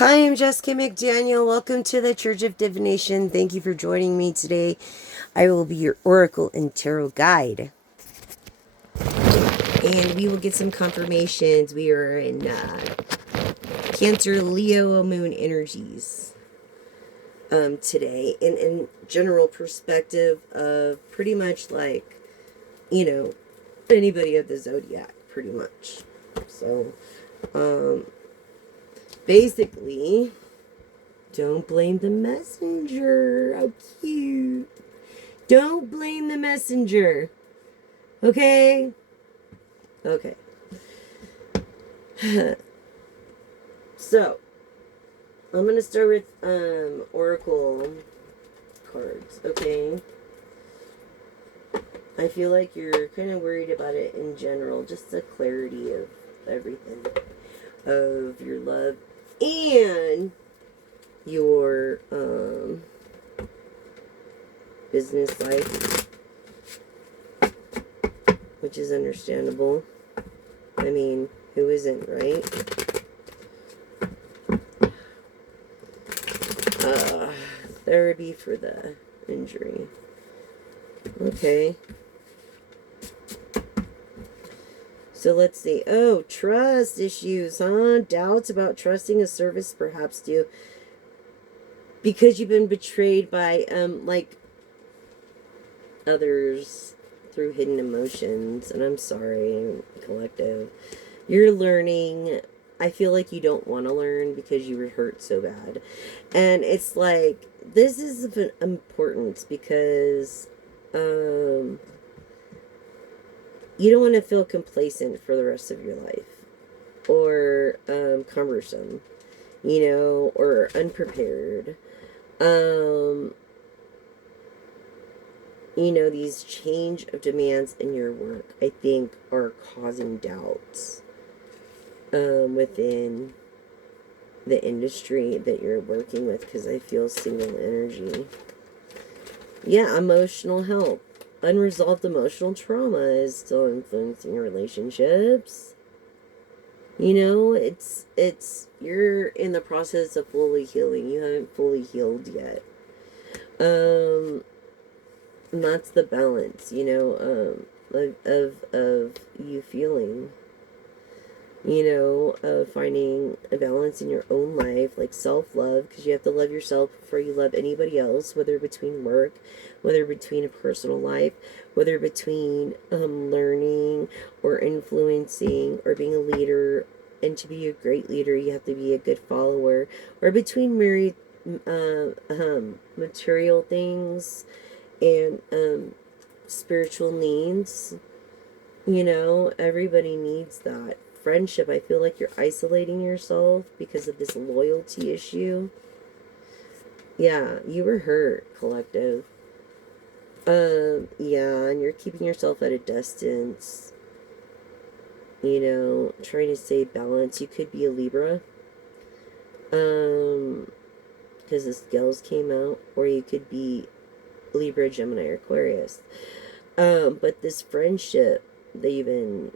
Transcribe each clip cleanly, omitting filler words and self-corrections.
Hi, I'm Jessica McDaniel. Welcome to the Church of Divination. Thank you for joining me today. I will be your oracle and tarot guide. And we will get some confirmations. We are in Cancer Leo moon energies today. And in general perspective of pretty much like, anybody of the zodiac, pretty much. So, basically, don't blame the messenger. How cute. Don't blame the messenger. Okay? Okay. So, I'm going to start with oracle cards, okay? I feel like you're kind of worried about it in general, just the clarity of everything, of your love and your business life, which is understandable. I mean, who isn't, right? Therapy for the injury. Okay. So let's see. Oh, trust issues, huh? Doubts about trusting a service perhaps due because you've been betrayed by like others through hidden emotions. And I'm sorry, collective. You're learning. I feel like you don't want to learn because you were hurt so bad. And it's like, this is of importance because you don't want to feel complacent for the rest of your life or cumbersome, or unprepared. These change of demands in your work, I think, are causing doubts within the industry that you're working with, because I feel single energy. Yeah, emotional health. Unresolved emotional trauma is still influencing your relationships. It's you're in the process of fully healing. You haven't fully healed yet. And that's the balance, of you feeling, of finding a balance in your own life, like self-love, because you have to love yourself before you love anybody else, whether between work, whether between a personal life, whether between learning or influencing or being a leader. And to be a great leader, you have to be a good follower, or between material things and spiritual needs. Everybody needs that. Friendship, I feel like you're isolating yourself because of this loyalty issue. Yeah, you were hurt, collective. Yeah, and you're keeping yourself at a distance, trying to stay balanced. You could be a Libra, because the scales came out, or you could be Libra, Gemini, or Aquarius. But this friendship that you've been,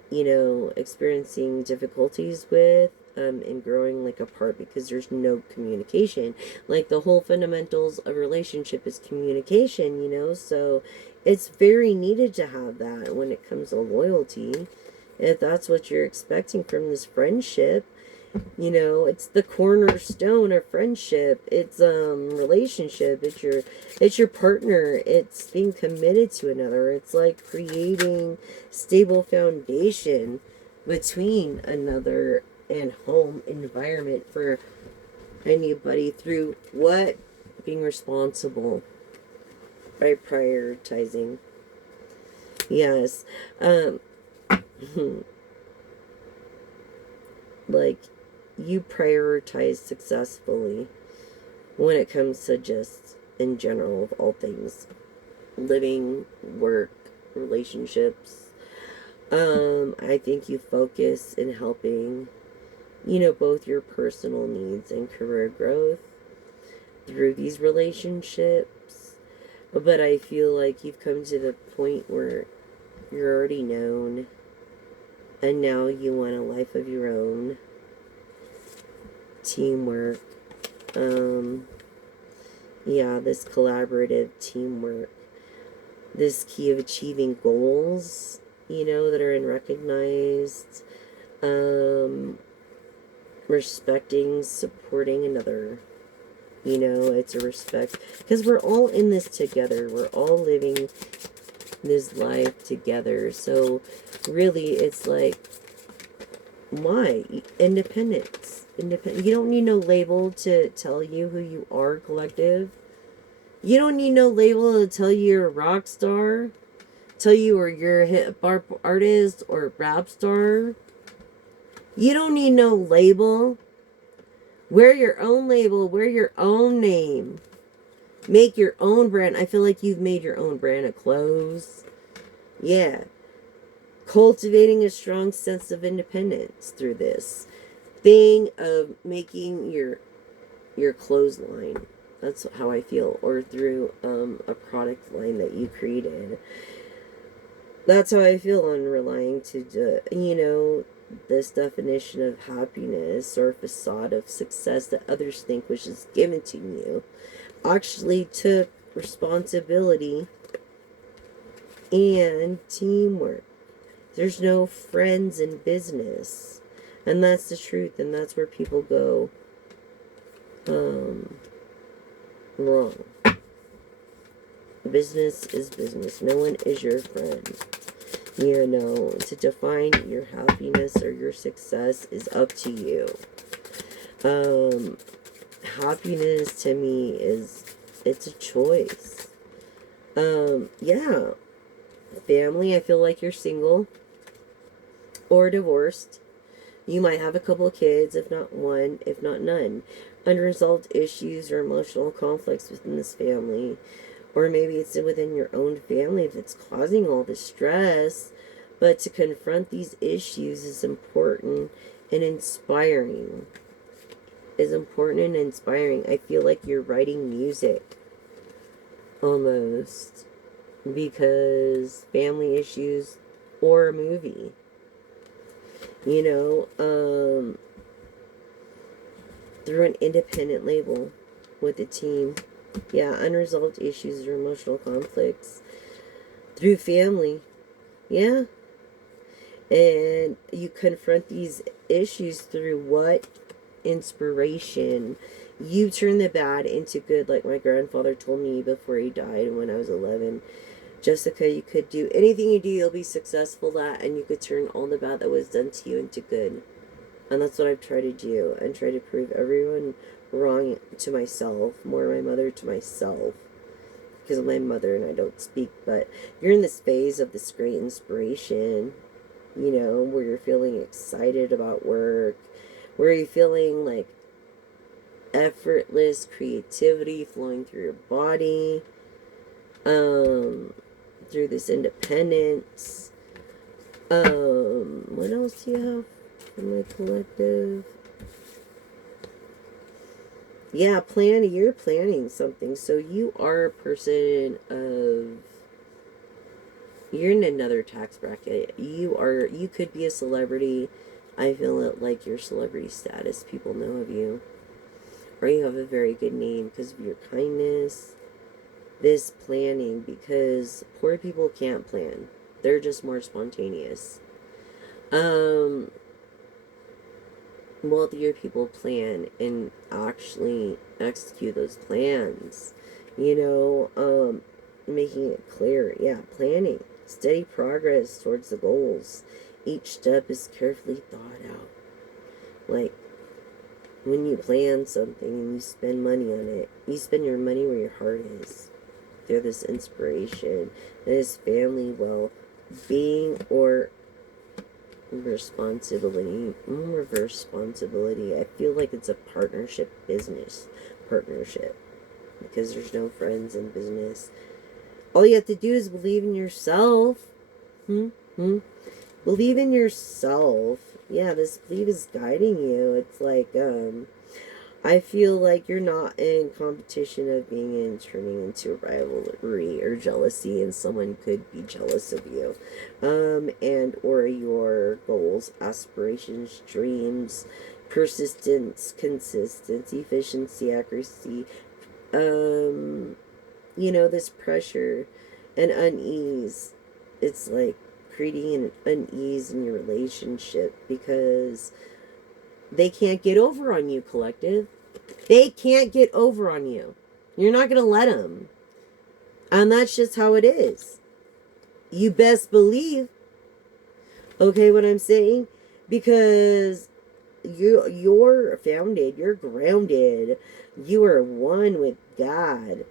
experiencing difficulties with, and growing like apart because there's no communication. Like the whole fundamentals of relationship is communication, so it's very needed to have that when it comes to loyalty. If that's what you're expecting from this friendship, it's the cornerstone of friendship. It's relationship. It's your partner. It's being committed to another. It's like creating stable foundation between another and home environment for anybody through what? Being responsible by prioritizing. Yes. Like, you prioritize successfully when it comes to just in general of all things, living, work, relationships. I think you focus in helping, both your personal needs and career growth through these relationships. But I feel like you've come to the point where you're already known, and now you want a life of your own. teamwork. Yeah, this collaborative teamwork. This key of achieving goals, that are unrecognized. Respecting, supporting another. It's a respect. Because we're all in this together. We're all living this life together. So, really, it's like, why? Independence. You don't need no label to tell you who you are, collective. You don't need no label to tell you you're a rock star. Tell you or you're a hip hop artist or rap star. You don't need no label. Wear your own label. Wear your own name. Make your own brand. I feel like you've made your own brand of clothes. Yeah. Cultivating a strong sense of independence through this thing of making your clothesline. That's how I feel. Or through a product line that you created. That's how I feel on relying to, this definition of happiness or facade of success that others think was just given to you. Actually took responsibility and teamwork. There's no friends in business. And that's the truth. And that's where people go wrong. Business is business. No one is your friend. To define your happiness or your success is up to you. Happiness to me it's a choice. Yeah. Family, I feel like you're single or divorced. You might have a couple of kids, if not one, if not none. Unresolved issues or emotional conflicts within this family. Or maybe it's within your own family that's causing all this stress. But to confront these issues is important and inspiring. I feel like you're writing music. Almost. Because family issues or a movie. Through an independent label with a team. Yeah, unresolved issues or emotional conflicts through family. Yeah. And you confront these issues through what? Inspiration. You turn the bad into good, like my grandfather told me before he died when I was 11. Jessica, you could do anything you do, you'll be successful at, and you could turn all the bad that was done to you into good. And that's what I've tried to do, and try to prove everyone wrong to myself, more my mother to myself, because of my mother and I don't speak. But you're in this phase of this great inspiration, where you're feeling excited about work, where you're feeling like effortless creativity flowing through your body, through this independence. What else do you have from my collective? Yeah, you're planning something. So you are a person you're in another tax bracket. You could be a celebrity. I feel it like your celebrity status. People know of you. Or you have a very good name because of your kindness. This planning, because poor people can't plan. They're just more spontaneous. Wealthier people plan and actually execute those plans. Making it clear. Yeah, planning. Steady progress towards the goals. Each step is carefully thought out. Like, when you plan something and you spend money on it, you spend your money where your heart is. Through this inspiration, this family well-being or responsibility. I feel like it's a business partnership, because there's no friends in business. All you have to do is believe in yourself. Believe in yourself. Yeah, this belief is guiding you. It's like, I feel like you're not in competition of turning into rivalry or jealousy, and someone could be jealous of you. And or your goals, aspirations, dreams, persistence, consistency, efficiency, accuracy. Um, this pressure and unease. It's like creating an unease in your relationship because they can't get over on you, collective. They can't get over on you. You're not going to let them. And that's just how it is. You best believe, okay, what I'm saying? Because you're founded, you're grounded, you are one with God.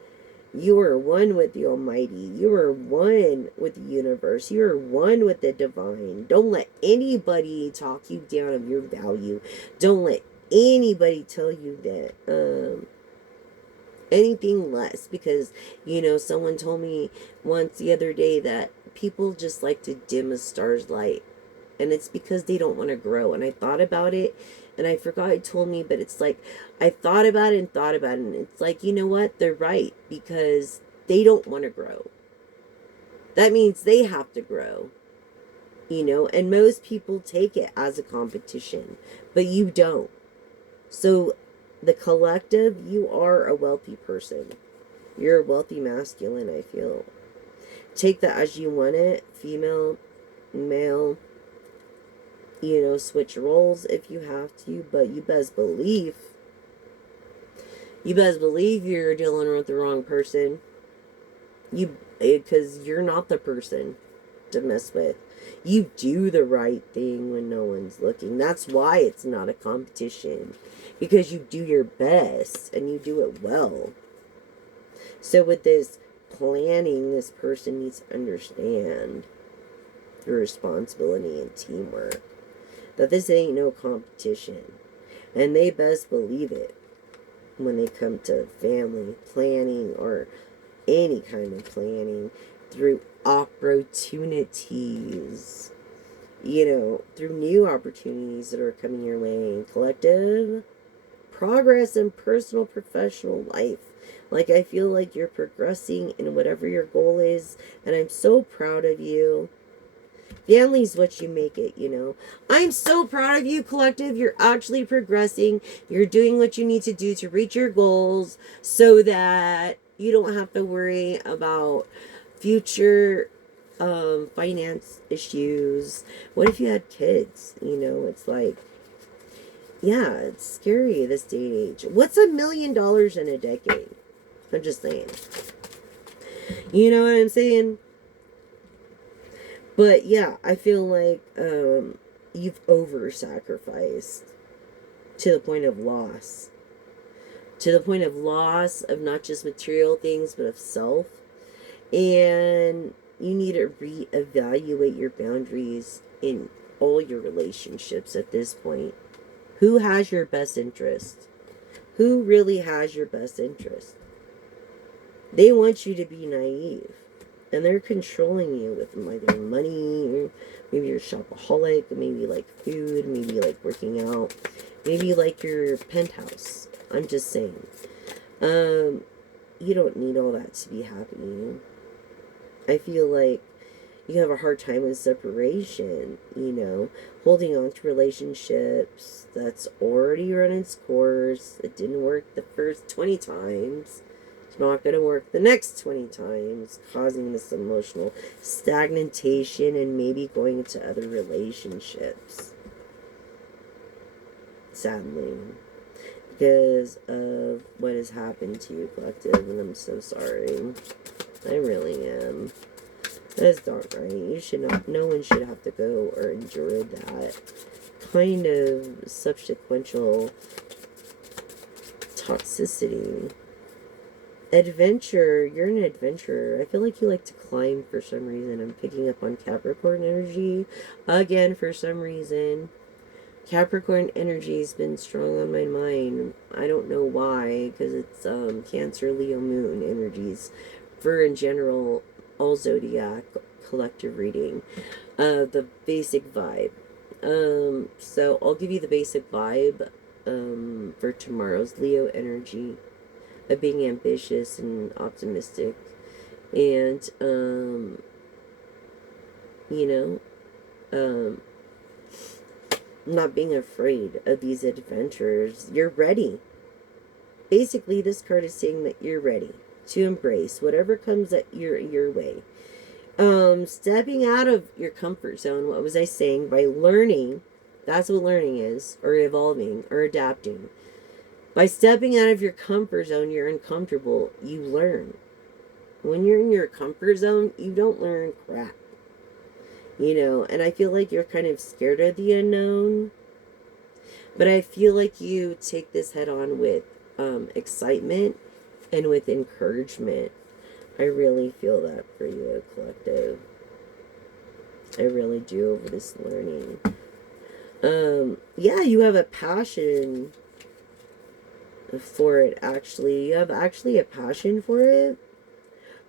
You are one with the Almighty. You are one with the universe. You are one with the divine. Don't let anybody talk you down of your value. Don't let anybody tell you that anything less, because someone told me once the other day that people just like to dim a star's light, and it's because they don't want to grow. And I thought about it, and I forgot it told me, but it's like I thought about it and thought about it, and it's like, you know what, they're right, because they don't want to grow. That means they have to grow, and most people take it as a competition, but you don't. So the collective, you are a wealthy person. You're a wealthy masculine, I feel. Take that as you want it. Female, male, switch roles if you have to, but you best believe you're dealing with the wrong person. Because you're not the person to mess with. You do the right thing when no one's looking. That's why it's not a competition. Because you do your best and you do it well. So with this planning, this person needs to understand the responsibility and teamwork. That this ain't no competition. And they best believe it when they come to family planning or any kind of planning through opportunities. Through new opportunities that are coming your way. Collective progress in personal, professional life. Like, I feel like you're progressing in whatever your goal is, and I'm so proud of you. Family's what you make it, I'm so proud of you, collective. You're actually progressing. You're doing what you need to do to reach your goals so that you don't have to worry about future finance issues. What if you had kids? It's like, yeah, it's scary this day and age. What's $1 million in a decade? I'm just saying. You know what I'm saying? But yeah, I feel like you've over-sacrificed to the point of loss. To the point of loss of not just material things, but of self. And you need to reevaluate your boundaries in all your relationships at this point. Who has your best interest? Who really has your best interest? They want you to be naive. And they're controlling you with like money. Maybe you're a shopaholic. Maybe you like food. Maybe you like working out. Maybe you like your penthouse. I'm just saying. You don't need all that to be happy. I feel like you have a hard time with separation, holding on to relationships that's already run its course. It didn't work the first 20 times. It's not going to work the next 20 times, causing this emotional stagnation and maybe going into other relationships. Sadly. Because of what has happened to you, collective, and I'm so sorry. I really am. That's not right. You should not, no one should have to go or endure that kind of subsequential toxicity. Adventure. You're an adventurer. I feel like you like to climb for some reason. I'm picking up on Capricorn energy again for some reason. Capricorn energy has been strong on my mind. I don't know why, because it's Cancer, Leo, Moon energies for in general all zodiac collective reading. The basic vibe. So I'll give you the basic vibe for tomorrow's Leo energy of being ambitious and optimistic, and you know, not being afraid of these adventures. You're ready. Basically, this card is saying that you're ready to embrace whatever comes at your way. Stepping out of your comfort zone. What was I saying? By learning, that's what learning is, or evolving, or adapting. By stepping out of your comfort zone, you're uncomfortable. You learn. When you're in your comfort zone, you don't learn crap. And I feel like you're kind of scared of the unknown, but I feel like you take this head on with excitement and with encouragement. I really feel that for you, collective. I really do over this learning. Yeah, you have a passion for it, actually. You have actually a passion for it.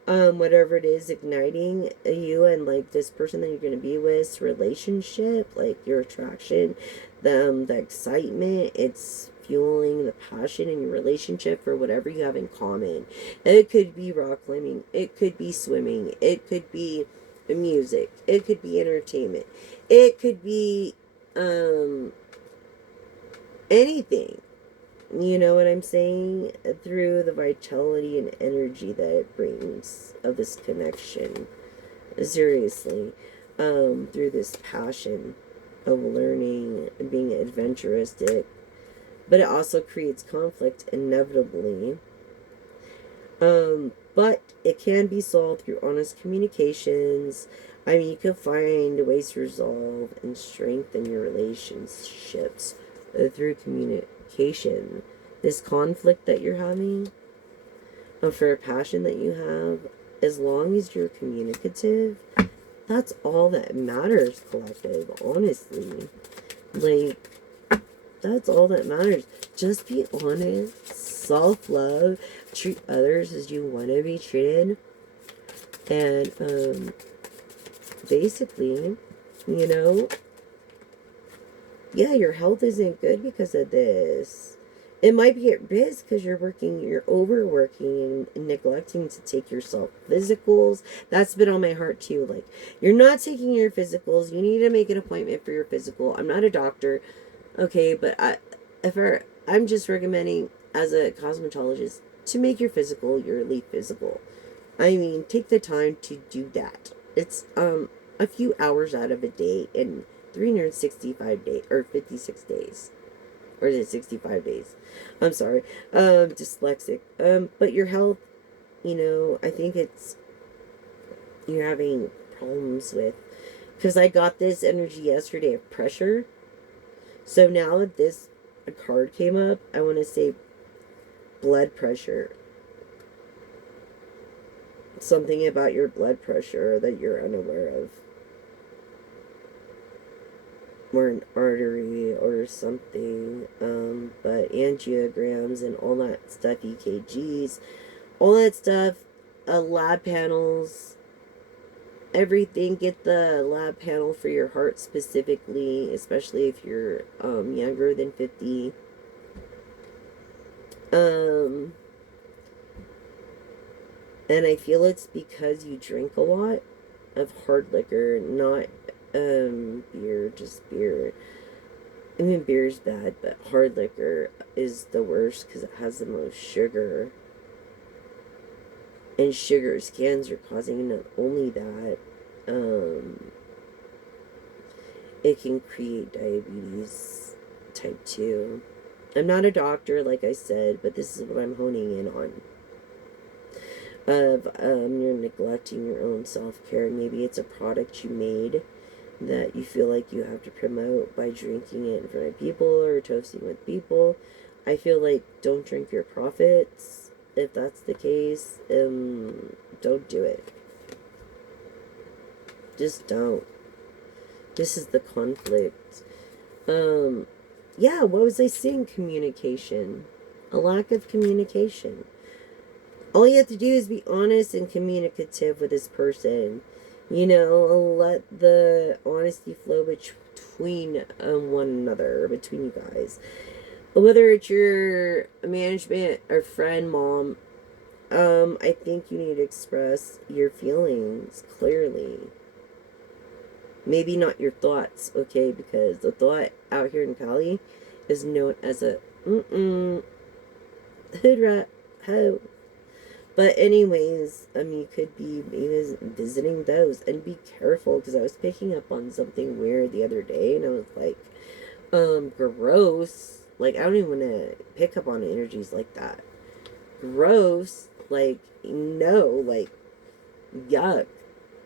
Whatever it is igniting you and like this person that you're gonna be with, relationship, like your attraction, the excitement, it's fueling the passion in your relationship for whatever you have in common. It could be rock climbing, it could be swimming, it could be music, it could be entertainment, it could be anything. You know what I'm saying? Through the vitality and energy that it brings of this connection. Seriously. Through this passion of learning and being adventuristic. But it also creates conflict inevitably. But it can be solved through honest communications. I mean, you can find ways to resolve and strengthen your relationships through communication. This conflict that you're having, for a passion that you have, as long as you're communicative, that's all that matters, collective, honestly. Like, that's all that matters. Just be honest, self-love, treat others as you want to be treated, and basically, you know, yeah, your health isn't good because of this. It might be at risk because you're overworking and neglecting to take yourself physicals. That's been on my heart too. Like, you're not taking your physicals. You need to make an appointment for your physical. I'm not a doctor, okay, but I'm just recommending as a cosmetologist to make your physical your elite physical. I mean, take the time to do that. It's a few hours out of a day in 365 days or 56 days. Or is it 65 days? I'm sorry. Dyslexic. But your health, I think you're having problems with, because I got this energy yesterday of pressure. So now that this a card came up, I want to say blood pressure. Something about your blood pressure that you're unaware of. Or an artery or something. But angiograms and all that stuff, EKGs, all that stuff, lab panels, everything. Get the lab panel for your heart specifically, especially if you're younger than 50. And I feel it's because you drink a lot of hard liquor, not beer, just beer. I mean, beer's bad, but hard liquor is the worst because it has the most sugar. And sugar scans are causing not only that, it can create diabetes type 2. I'm not a doctor, like I said, but this is what I'm honing in on. Of you're neglecting your own self-care. Maybe it's a product you made that you feel like you have to promote by drinking it in front of people or toasting with people. I feel like don't drink your profits. If that's the case, don't do it. Just don't. This is the conflict. Yeah, what was I saying? Communication. A lack of communication. All you have to do is be honest and communicative with this person. Let the honesty flow between one another, between you guys. Whether it's your management or friend, mom, I think you need to express your feelings clearly. Maybe not your thoughts, okay? Because the thought out here in Cali is known as a hood rat ho. But anyways, you could be visiting those and be careful because I was picking up on something weird the other day and I was like, gross. Like I don't even want to pick up on energies like that. Gross. Like no. Like yuck.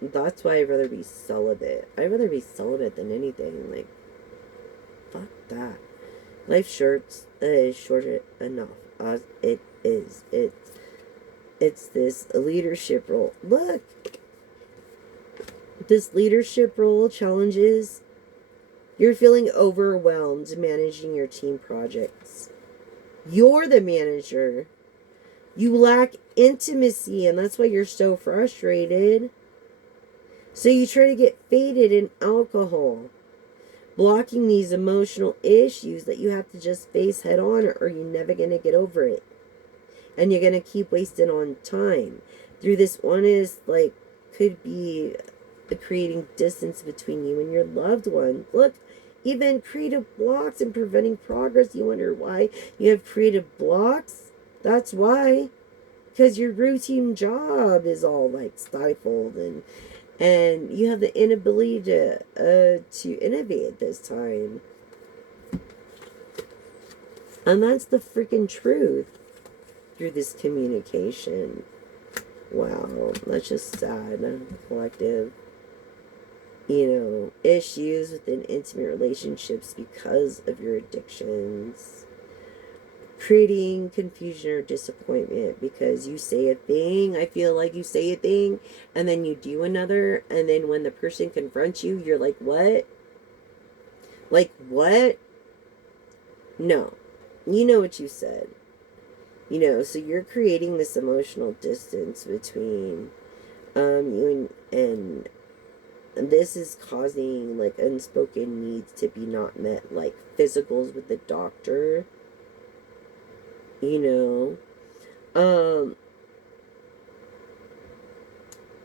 That's why I'd rather be celibate. I'd rather be celibate than anything. Like fuck that. Life short enough as it is. It's this leadership role. Look, this leadership role challenges. You're feeling overwhelmed managing your team projects. You're the manager. You lack intimacy, and that's why you're so frustrated. So you try to get faded in alcohol, blocking these emotional issues that you have to just face head on, or you're never going to get over it. And you're going to keep wasting on time. Through this honest, like, could be creating distance between you and your loved one. Look, even creative blocks and preventing progress. You wonder why you have creative blocks? That's why. Because your routine job is all, like, stifled and you have the inability to innovate at this time. And that's the freaking truth through this communication. Wow, that's just sad. Collective, issues within intimate relationships because of your addictions. Creating confusion or disappointment because you say a thing. I feel like you say a thing and then you do another, and then when the person confronts you, you're like, what? Like, what? No. You know what you said. So you're creating this emotional distance between you and this is causing like unspoken needs to be not met, like physicals with the doctor.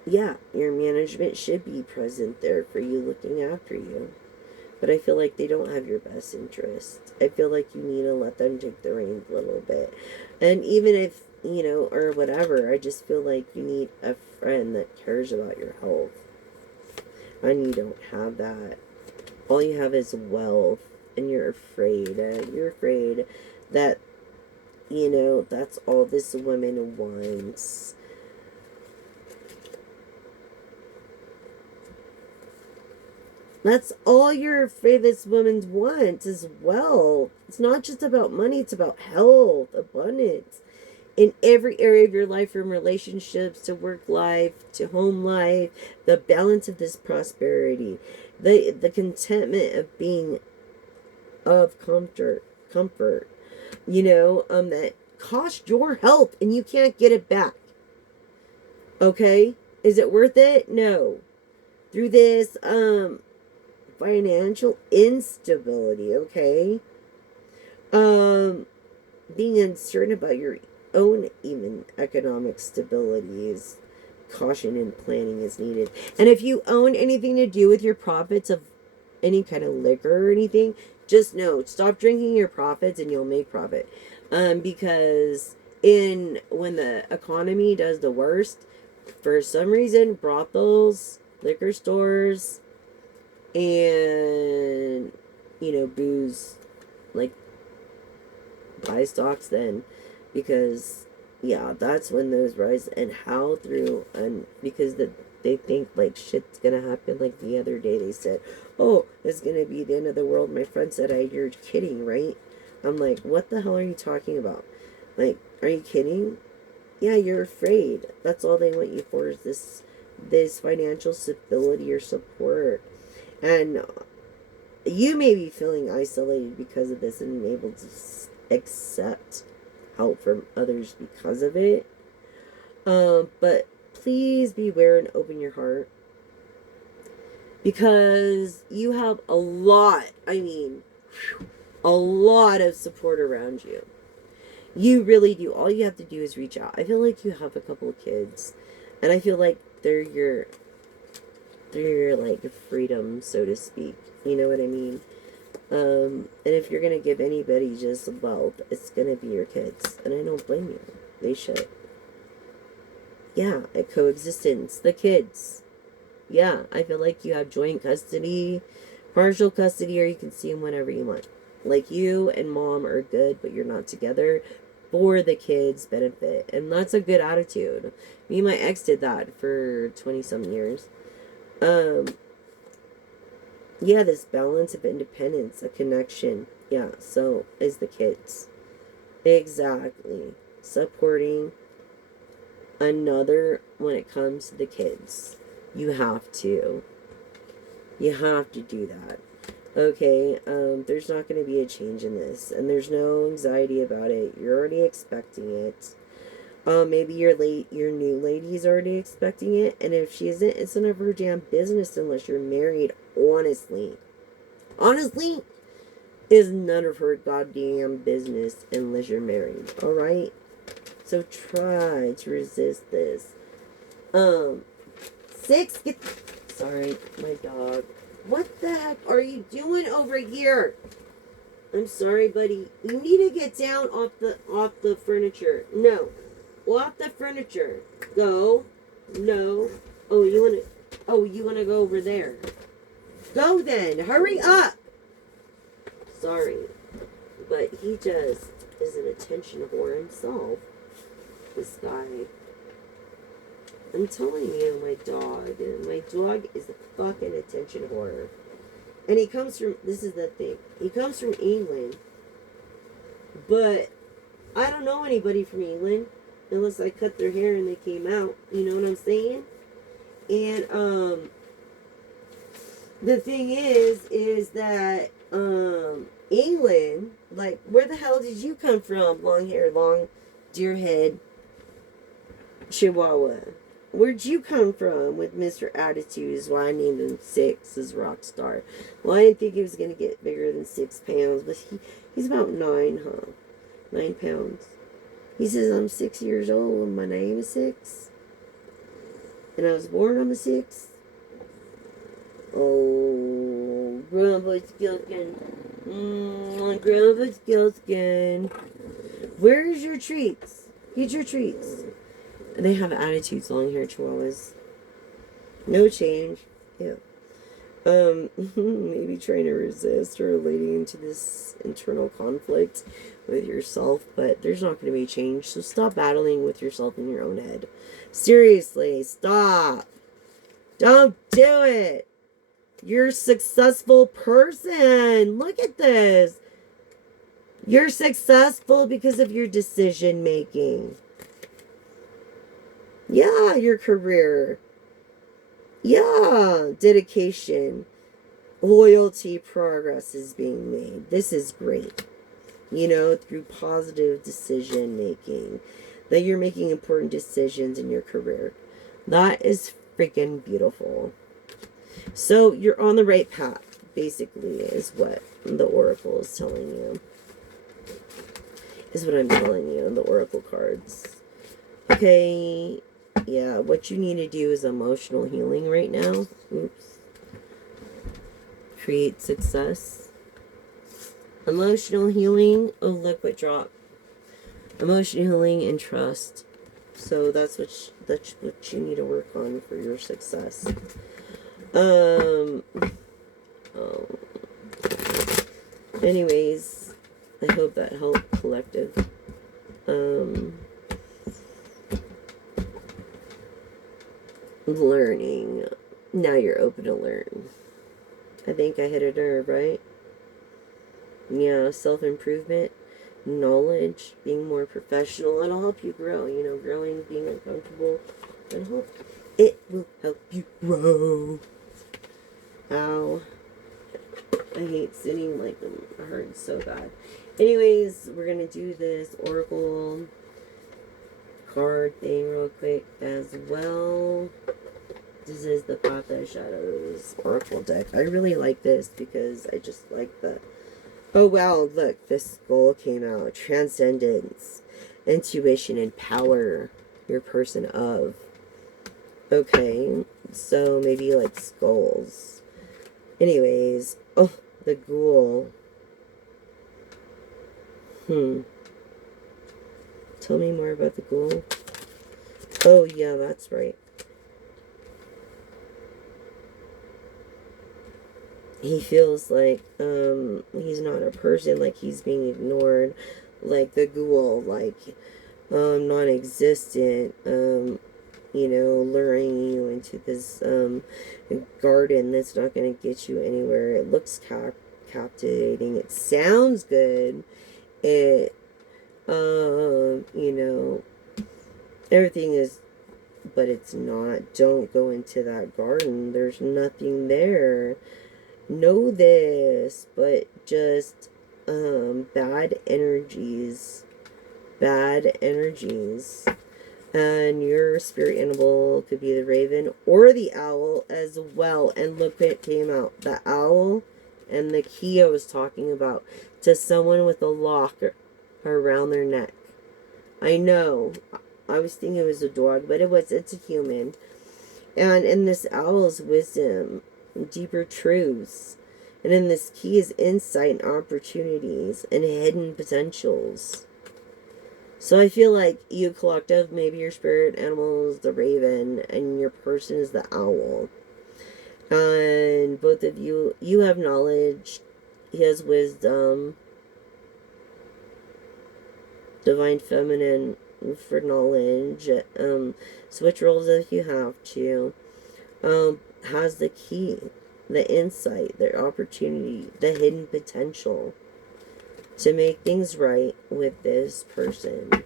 Yeah, your management should be present there for you, looking after you. But I feel like they don't have your best interest. I feel like you need to let them take the reins a little bit. And even if, or whatever, I just feel like you need a friend that cares about your health. And you don't have that. All you have is wealth. And you're afraid. You're afraid that, that's all this woman wants. That's all you're afraid this woman wants is wealth. It's not just about money, it's about health, abundance. In every area of your life, from relationships to work life to home life, the balance of this prosperity, the contentment of being of comfort, that cost your health and you can't get it back. Okay? Is it worth it? No. Through this, financial instability, okay? Being uncertain about your own even economic stability is caution and planning is needed. And if you own anything to do with your profits of any kind of liquor or anything, just know, stop drinking your profits and you'll make profit. Because when the economy does the worst, for some reason, brothels, liquor stores, and booze, like, buy stocks then, because yeah, that's when those rise. And how through, and because they think like shit's gonna happen. Like the other day they said, oh, it's gonna be the end of the world. My friend said, you're kidding, right? I'm like, what the hell are you talking about? Like, are you kidding? Yeah, you're afraid. That's all they want you for, is this financial stability or support. And you may be feeling isolated because of this and unable to accept help from others because of it. But please beware and open your heart, because you have a lot of support around you. You really do. All you have to do is reach out. I feel like you have a couple of kids, and I feel like they're through your, like, freedom, so to speak. You know what I mean? And if you're gonna give anybody just wealth, it's gonna be your kids. And I don't blame you. They should. Yeah, a coexistence. The kids. Yeah, I feel like you have joint custody, partial custody, or you can see them whenever you want. Like, you and mom are good, but you're not together for the kids' benefit. And that's a good attitude. Me and my ex did that for 20-some years. Um, yeah, this balance of independence, a connection. Yeah, so is the kids. Exactly. Supporting another when it comes to the kids. You have to. You have to do that. Okay, there's not going to be a change in this, and there's no anxiety about it. You're already expecting it. Maybe your new lady's already expecting it, and if she isn't, it's none of her damn business unless you're married, honestly. Honestly, is none of her goddamn business unless you're married, alright? So try to resist this. 6, sorry, my dog. What the heck are you doing over here? I'm sorry, buddy. You need to get down off the furniture. No. Off the furniture. Go. No. You wanna go over there. Go then. Hurry up. Sorry. But he just is an attention whore himself. This guy. I'm telling you, my dog is a fucking attention whore. And he comes from, this is the thing, he comes from England, but I don't know anybody from England, unless I cut their hair and they came out, you know what I'm saying? And, the thing is that, England, like, where the hell did you come from? Long hair, long deer head, Chihuahua. Where'd you come from with Mr. Attitude is why I named him 6 as Rockstar. Well, I didn't think he was going to get bigger than 6 pounds, but he's about 9, huh? 9 pounds. He says, I'm 6 years old and my name is 6. And I was born on the 6th. Oh, Grandpa Skilkin. Grandpa Skilkin. Where's your treats? Get your treats. They have attitudes, long hair chihuahuas. No change. Yeah. Maybe trying to resist or leading into this internal conflict with yourself, but there's not going to be change. So stop battling with yourself in your own head. Seriously, stop. Don't do it. You're a successful person. Look at this. You're successful because of your decision making. Yeah, your career. Yeah, dedication, loyalty, progress is being made. This is great. You know, through positive decision making, that you're making important decisions in your career. That is freaking beautiful. So you're on the right path, basically, is what the Oracle is telling you. Is what I'm telling you in the Oracle cards. Okay. Yeah, what you need to do is emotional healing right now. Oops. Create success. Emotional healing. Oh, look what dropped. Emotional healing and trust. So that's what you need to work on for your success. Anyways, I hope that helped, collective. Learning. Now you're open to learn. I think I hit a nerve, right? Yeah, self-improvement, knowledge, being more professional. It'll help you grow. You know, growing, being uncomfortable. It will help you grow. Ow. I hate sitting like them. It hurts so bad. Anyways, we're going to do this Oracle card thing real quick as well. This is the Path of Shadows Oracle deck. I really like this because I just like the... Oh, wow, look, this skull came out. Transcendence, intuition, and power. Your person of. Okay, so maybe you like skulls. Anyways, oh, the ghoul. Tell me more about the ghoul. Oh, yeah, that's right. He feels like he's not a person, like he's being ignored, like the ghoul, like non-existent, luring you into this garden that's not going to get you anywhere. It looks captivating. It sounds good. It everything is, but it's not. Don't go into that garden. There's nothing there. Know this, but just bad energies. Bad energies. And your spirit animal could be the raven or the owl as well. And look what came out. The owl and the key I was talking about, to someone with a lock around their neck. I know. I was thinking it was a dog, but it's a human. And in this owl's wisdom, deeper truths. And in this key is insight and opportunities and hidden potentials. So I feel like you collective, maybe your spirit animal is the raven and your person is the owl. And both of you, you have knowledge, he has wisdom, divine feminine for knowledge. Switch roles if you have to. Has the key, the insight, the opportunity, the hidden potential to make things right with this person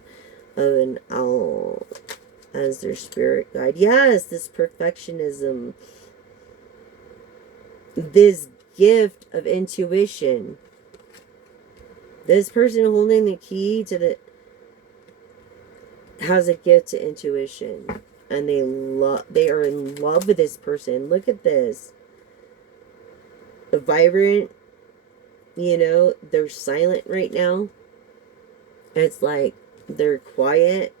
of an owl as their spirit guide. Yes, this perfectionism, this gift of intuition. This person holding the key to the has a gift to intuition, and they are in love with this person. Look at this. Vibrant, they're silent right now. It's like they're quiet.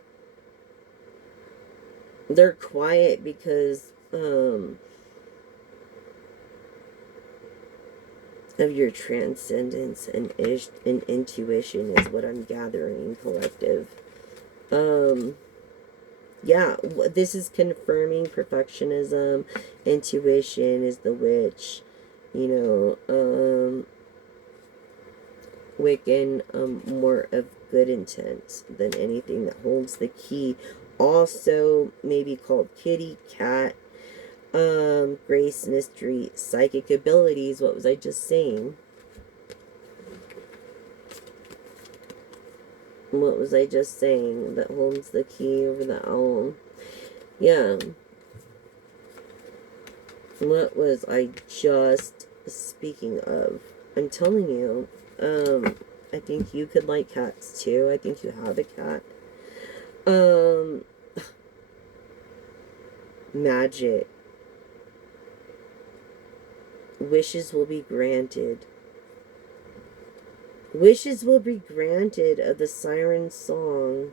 They're quiet because of your transcendence and intuition is what I'm gathering, collective. Yeah, this is confirming perfectionism. Intuition is the witch, Wiccan, more of good intent than anything, that holds the key. Also, maybe called kitty cat, grace, mystery, psychic abilities. What was I just saying? What was I just saying? That holds the key over the owl. Yeah. What was I just speaking of? I'm telling you, I think you could like cats too. I think you have a cat. Magic. Wishes will be granted. Wishes will be granted of the siren song.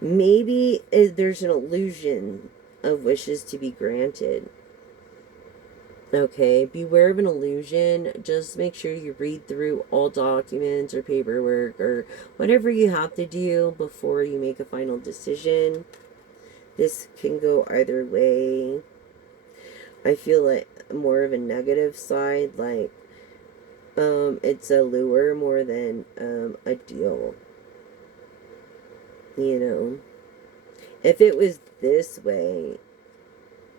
Maybe there's an illusion of wishes to be granted. Okay, beware of an illusion. Just make sure you read through all documents or paperwork or whatever you have to do before you make a final decision. This can go either way. I feel like more of a negative side, like it's a lure more than a deal. If it was this way,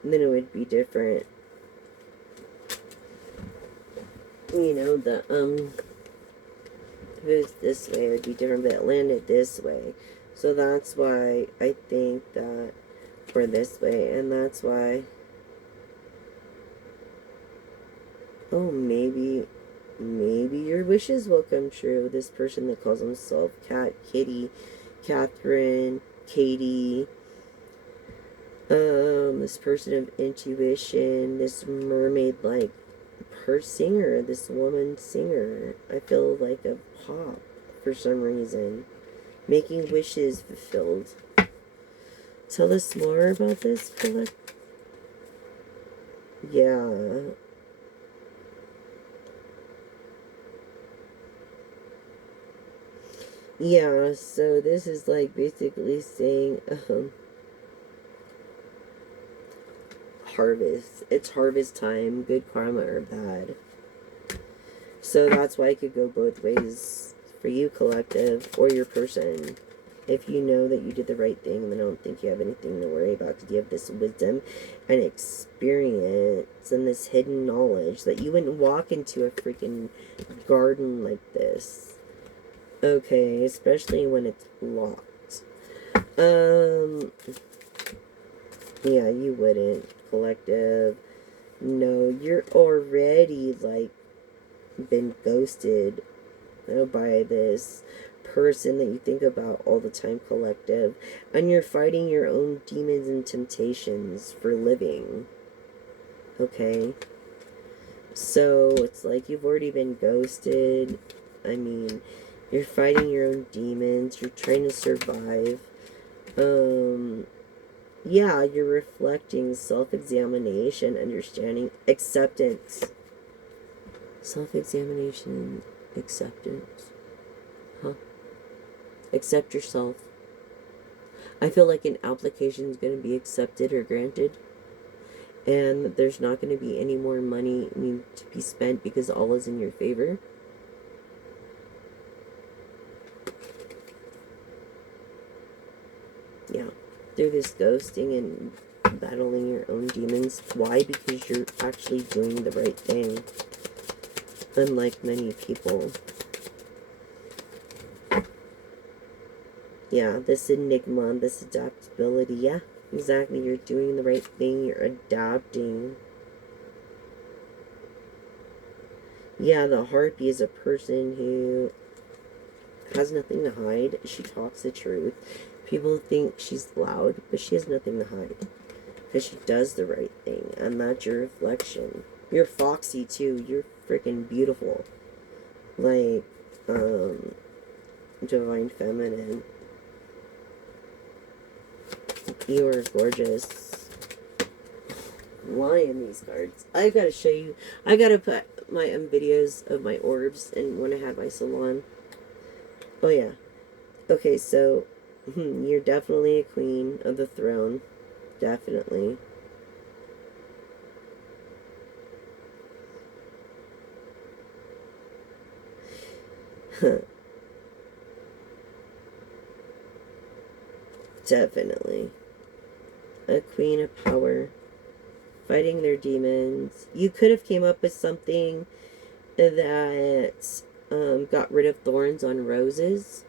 then it would be different. If it was this way, it would be different, but it landed this way. So that's why I think that, or this way, and that's why, maybe your wishes will come true. This person that calls himself Cat, Kitty, Catherine, Katie, this person of intuition, this mermaid-like singer, this woman singer. I feel like a pop for some reason. Making wishes fulfilled. Tell us more about this, collect. Yeah. Yeah, so this is like basically saying, harvest. It's harvest time, good karma or bad. So that's why it could go both ways for you, collective, or your person. If you know that you did the right thing, then I don't think you have anything to worry about, because you have this wisdom and experience and this hidden knowledge that you wouldn't walk into a freaking garden like this. Okay, especially when it's locked. Yeah, you wouldn't, collective. No, you're already, like, been ghosted, by this person that you think about all the time, collective. And you're fighting your own demons and temptations for living. Okay? So, it's like you've already been ghosted. I mean, you're fighting your own demons. You're trying to survive. Yeah, you're reflecting self-examination, understanding, acceptance. Self-examination, acceptance. Huh? Accept yourself. I feel like an application is going to be accepted or granted, and there's not going to be any more money need to be spent because all is in your favor. Yeah. Through this ghosting and battling your own demons. Why? Because you're actually doing the right thing. Unlike many people. Yeah, this enigma, this adaptability. Yeah, exactly. You're doing the right thing. You're adapting. Yeah, the harpy is a person who has nothing to hide. She talks the truth. People think she's loud, but she has nothing to hide. Because she does the right thing. And that's your reflection. You're foxy, too. You're freaking beautiful. Like, divine feminine. You are gorgeous. Why in these cards? I gotta show you. I gotta put my videos of my orbs and when I had my salon. Oh yeah. Okay, so you're definitely a queen of the throne. Definitely. Definitely. A queen of power. Fighting their demons. You could have came up with something that got rid of thorns on roses.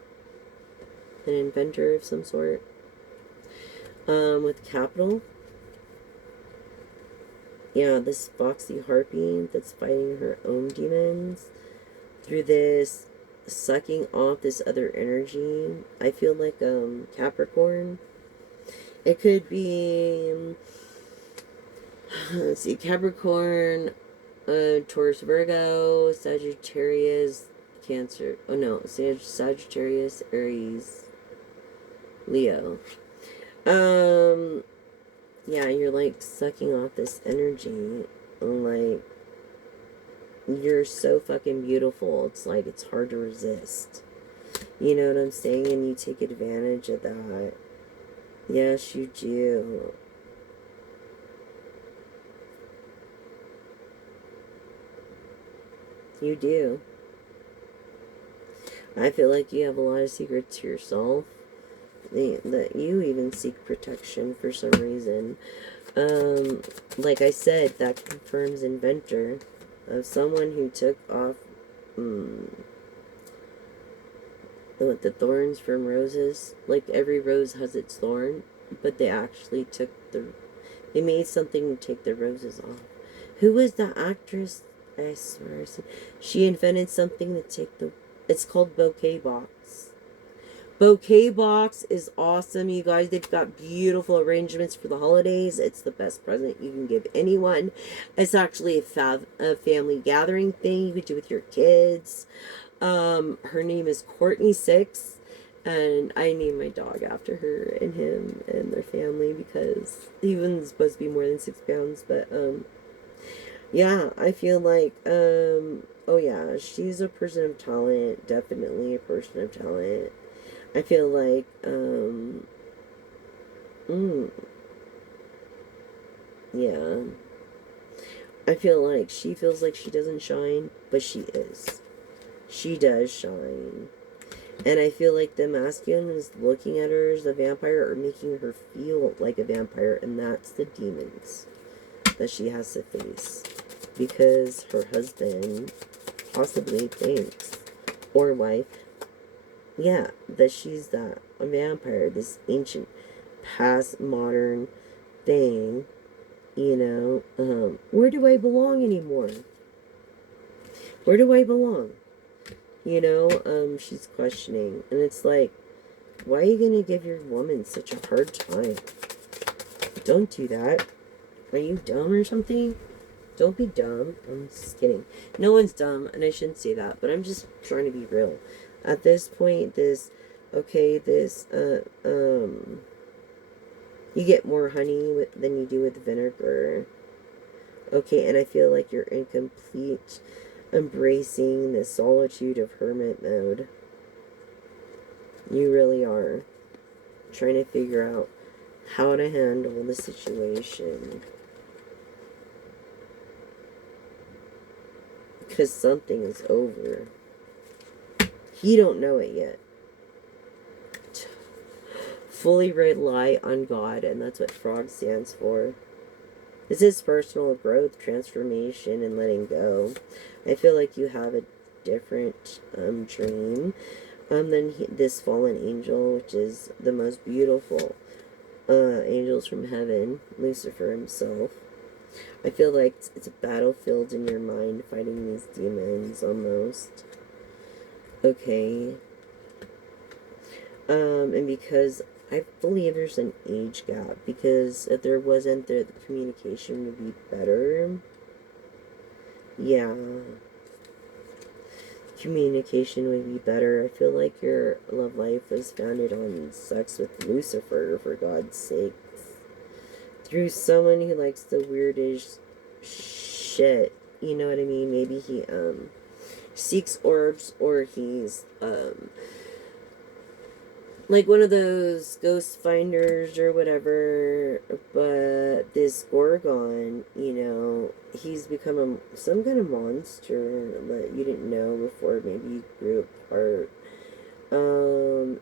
An inventor of some sort. With capital. Yeah, this foxy harpy that's fighting her own demons. Through this sucking off this other energy. I feel like Capricorn. It could be let's see, Capricorn, Taurus, Virgo, Sagittarius, Cancer. Oh no, Sagittarius, Aries, Leo. Yeah, you're like sucking off this energy. Like, you're so fucking beautiful. It's like it's hard to resist. You know what I'm saying? And you take advantage of that. Yes, you do. You do. I feel like you have a lot of secrets to yourself. That you even seek protection for some reason. Like I said, that confirms inventor of someone who took off with the thorns from roses. Like every rose has its thorn, but they actually they made something to take the roses off. Who was the actress? I swear, she invented something to take the. It's called bouquet box. Bouquet box is awesome, you guys. They've got beautiful arrangements for the holidays. It's the best present you can give anyone. It's actually a family gathering thing you could do with your kids. Her name is Courtney Six, And I named my dog after her and him and their family because he wasn't supposed to be more than 6 pounds. But yeah, I feel like oh yeah, she's a person of talent, definitely a person of talent. I feel like mm, yeah. I feel like she feels like she doesn't shine, but she is. She does shine. And I feel like the masculine is looking at her as a vampire or making her feel like a vampire, and that's the demons that she has to face. Because her husband possibly thinks, or wife, yeah, that she's that a vampire, this ancient, past modern thing, where do I belong anymore? Where do I belong? She's questioning. And it's like, why are you going to give your woman such a hard time? Don't do that. Are you dumb or something? Don't be dumb. I'm just kidding. No one's dumb, and I shouldn't say that, but I'm just trying to be real. At this point, you get more honey than you do with vinegar. Okay, and I feel like you're in complete embracing the solitude of hermit mode. You really are. Trying to figure out how to handle the situation. Because something is over. He don't know it yet. Fully rely on God, and that's what frog stands for. This is personal growth, transformation, and letting go. I feel like you have a different dream than this fallen angel, which is the most beautiful angels from heaven, Lucifer himself. I feel like it's a battlefield in your mind fighting these demons almost. Okay. And because I believe there's an age gap, because if there wasn't, the communication would be better. Yeah. Communication would be better. I feel like your love life was founded on sex with Lucifer, for God's sakes. Through someone who likes the weirdest shit. You know what I mean? Maybe he seeks orbs, or he's like one of those ghost finders or whatever. But this Gorgon, he's become some kind of monster that you didn't know before. Maybe you grew apart.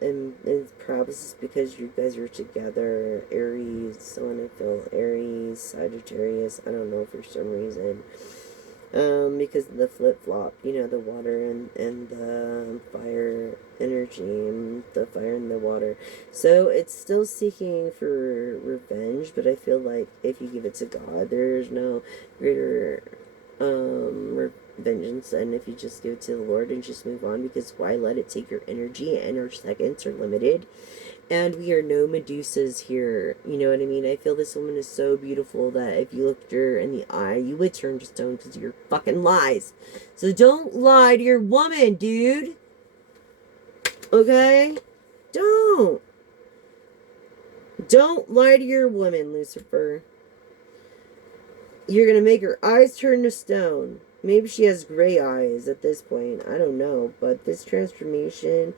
And perhaps it's because you guys were together. Aries, someone I feel Aries, Sagittarius, I don't know, for some reason. Because of the flip-flop, the water and the fire energy, and the fire and the water. So it's still seeking for revenge, but I feel like if you give it to God, there's no greater vengeance than if you just give it to the Lord and just move on, because why let it take your energy, and our seconds are limited. And we are no Medusas here. You know what I mean? I feel this woman is so beautiful that if you looked her in the eye, you would turn to stone because of your fucking lies. So don't lie to your woman, dude. Okay? Don't. Don't lie to your woman, Lucifer. You're going to make her eyes turn to stone. Maybe she has gray eyes at this point. I don't know. But this transformation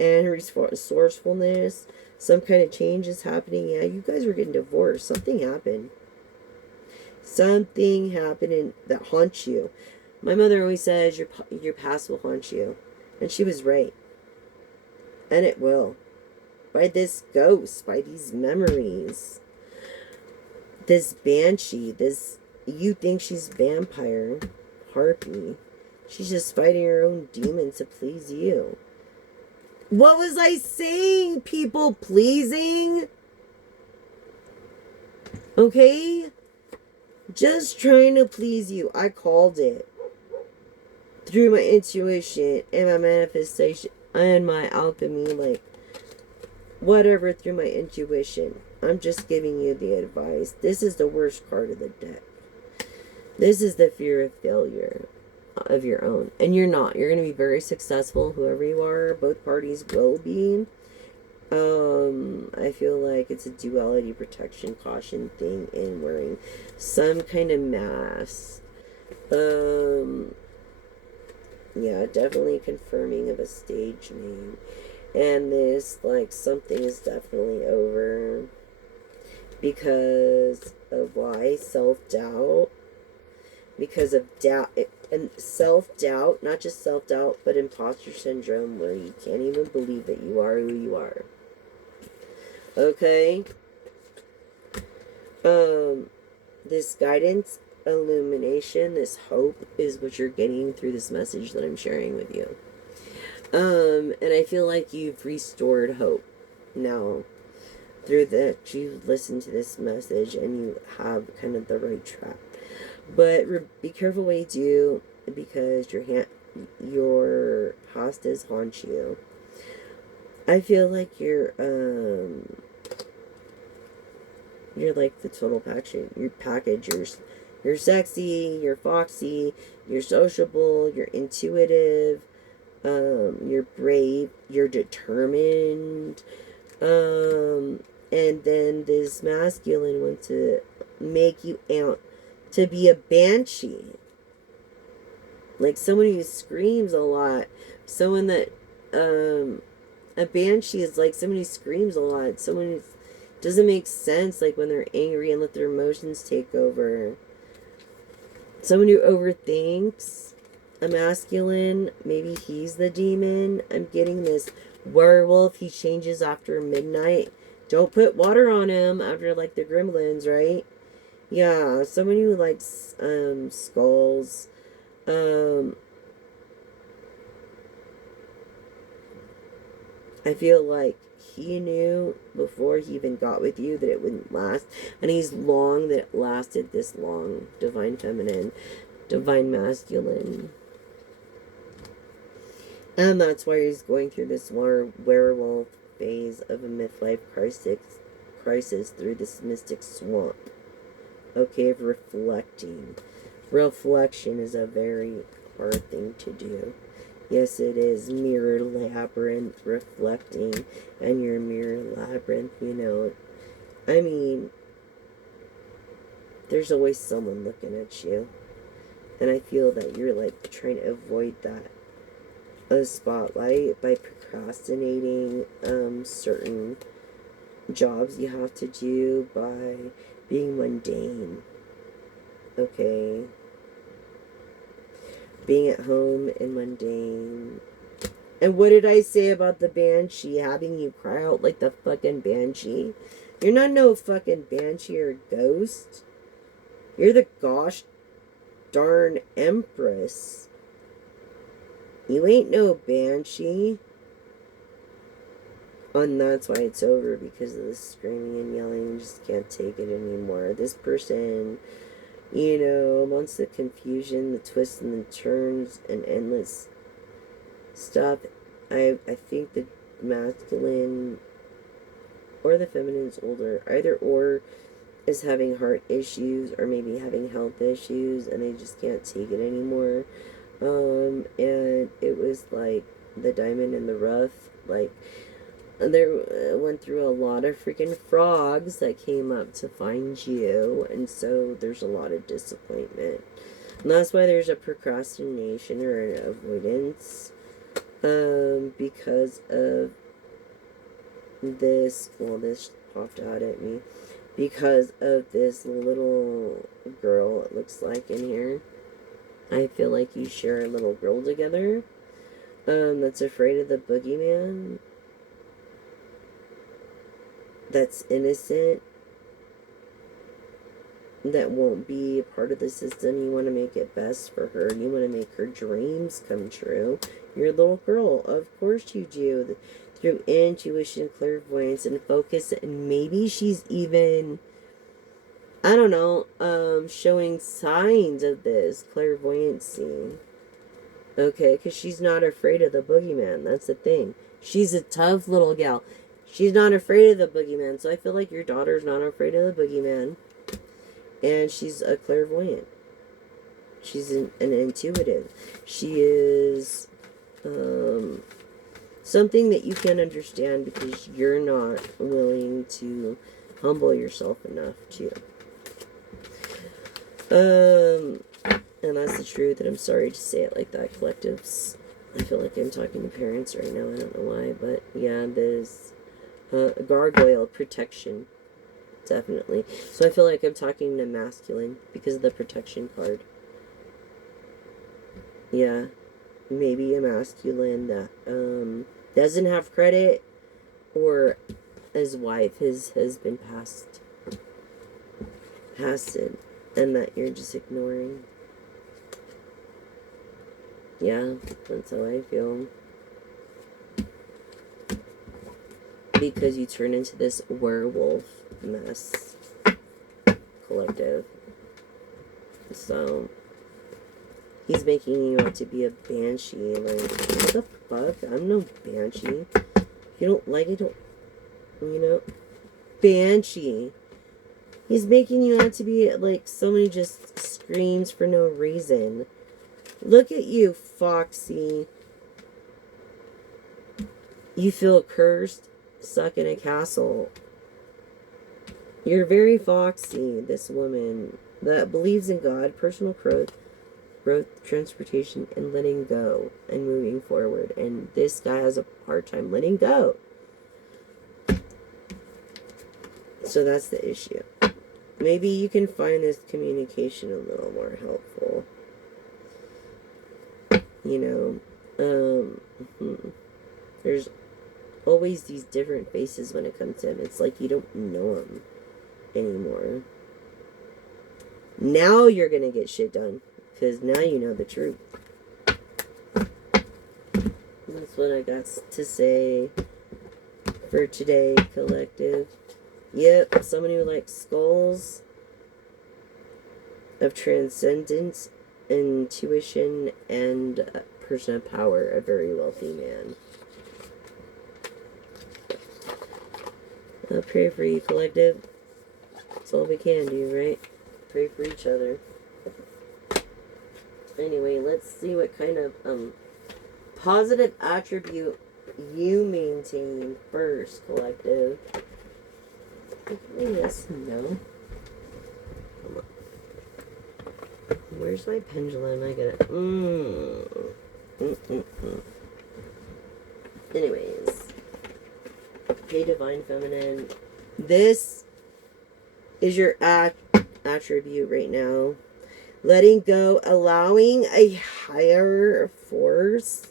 and her resourcefulness, some kind of change is happening. Yeah, you guys were getting divorced. Something happened. Something happened that haunts you. My mother always says your past will haunt you. And she was right. And it will. By this ghost, by these memories. This banshee, you think she's vampire, harpy. She's just fighting her own demons to please you. What was I saying? People pleasing? Okay? Just trying to please you. I called it. Through my intuition and my manifestation and my alchemy, like, whatever, through my intuition. I'm just giving you the advice. This is the worst card of the deck. This is the fear of failure. of your own. And you're not. You're going to be very successful, whoever you are. Both parties will be. I feel like it's a duality protection caution thing in wearing some kind of mask. Um, yeah, definitely confirming of a stage name. And this, like, something is definitely over because of why? Self doubt. Because of doubt. And self doubt, not just self doubt, but imposter syndrome, where you can't even believe that you are who you are. Okay? This guidance, illumination, this hope is what you're getting through this message that I'm sharing with you. And I feel like you've restored hope now through that you've listened to this message and you have kind of the right track. But be careful what you do, because your hostas haunt you. I feel like you're like the total package. You're sexy, you're foxy, you're sociable, you're intuitive, you're brave, you're determined. And then this masculine wants to make you out to be a banshee. Like someone who screams a lot. Someone that, a banshee is like someone who screams a lot. Someone who doesn't make sense, like when they're angry and let their emotions take over. Someone who overthinks. A masculine, maybe he's the demon. I'm getting this werewolf. He changes after midnight. Don't put water on him after, like, the gremlins, right? Yeah, someone who likes skulls. I feel like he knew before he even got with you that it wouldn't last, and he's long that it lasted this long. Divine feminine, divine masculine. And that's why he's going through this werewolf phase of a midlife crisis through this mystic swamp. Okay, of reflecting. Reflection is a very hard thing to do. Yes, it is. Mirror labyrinth, reflecting, and your mirror labyrinth, you know. I mean, there's always someone looking at you. And I feel that you're, like, trying to avoid that spotlight by procrastinating certain jobs you have to do, by being mundane. Okay? Being at home and mundane. And what did I say about the banshee? Having you cry out like the fucking banshee? You're not no fucking banshee or ghost. You're the gosh darn empress. You ain't no banshee. And that's why it's over, because of the screaming and yelling. You just can't take it anymore. This person, you know, amongst the confusion, the twists and the turns, and endless stuff, I think the masculine or the feminine is older. Either or is having heart issues or maybe having health issues, and they just can't take it anymore. And it was like the diamond in the rough. Like, there went through a lot of freaking frogs that came up to find you, and so there's a lot of disappointment. And that's why there's a procrastination or an avoidance, because of this. Well, this popped out at me because of this little girl, it looks like, in here. I feel like you share a little girl together, that's afraid of the boogeyman, that's innocent, that won't be a part of the system. You want to make it best for her. You want to make her dreams come true. You're a little girl. Of course you do. Through intuition, clairvoyance, and focus. And maybe she's even, I don't know, showing signs of this clairvoyancy. Okay, because she's not afraid of the boogeyman. That's the thing. She's a tough little gal. She's not afraid of the boogeyman. So I feel like your daughter's not afraid of the boogeyman. And she's a clairvoyant. She's an intuitive. She is something that you can't understand because you're not willing to humble yourself enough to. And that's the truth, and I'm sorry to say it like that, collectives. I feel like I'm talking to parents right now. I don't know why, but yeah, there's gargoyle protection, definitely. So I feel like I'm talking to masculine because of the protection card. Yeah, maybe a masculine that doesn't have credit, or his wife has been passed it, and that you're just ignoring. Yeah, that's how I feel. Because you turn into this werewolf mess, collective. So he's making you out to be a banshee. Like, what the fuck? I'm no banshee. If you don't like it, don't, you know, banshee. He's making you out to be like somebody just screams for no reason. Look at you, Foxy. You feel cursed, stuck in a castle. You're very foxy, this woman that believes in God, personal growth, transportation, and letting go and moving forward. And this guy has a hard time letting go. So that's the issue. Maybe you can find this communication a little more helpful. You know, there's always these different faces when it comes to him. It's like you don't know him anymore. Now you're gonna get shit done because now you know the truth. That's what I got to say for today, collective. Yep, somebody who likes skulls of transcendence, intuition, and a person of power, a very wealthy man. I'll pray for you, collective. That's all we can do, right? Pray for each other. Anyway, let's see what kind of positive attribute you maintain first, collective. Yes, no. Come on. Where's my pendulum? I got it. Anyways. Okay, Divine Feminine. This is your attribute right now. Letting go, allowing a higher force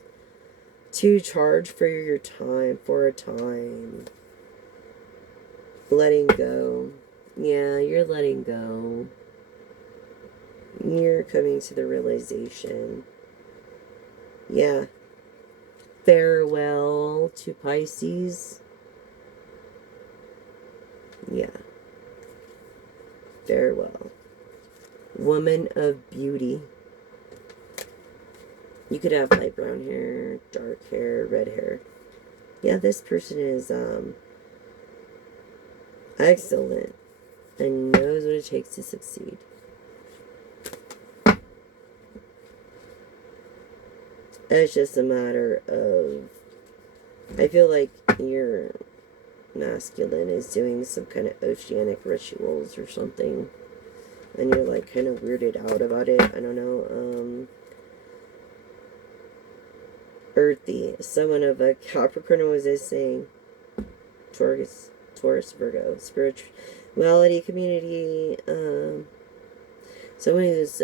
to charge for your time, for a time. Letting go. Yeah, you're letting go. You're coming to the realization. Yeah. Farewell to Pisces. Yeah. Farewell. Woman of beauty. You could have light brown hair, dark hair, red hair. Yeah, this person is excellent and knows what it takes to succeed. It's just a matter of, I feel like your masculine is doing some kind of oceanic rituals or something, and you're like kind of weirded out about it. I don't know. Earthy, someone of a Capricorn, was this saying? Taurus, Virgo, spirituality, community. Someone who's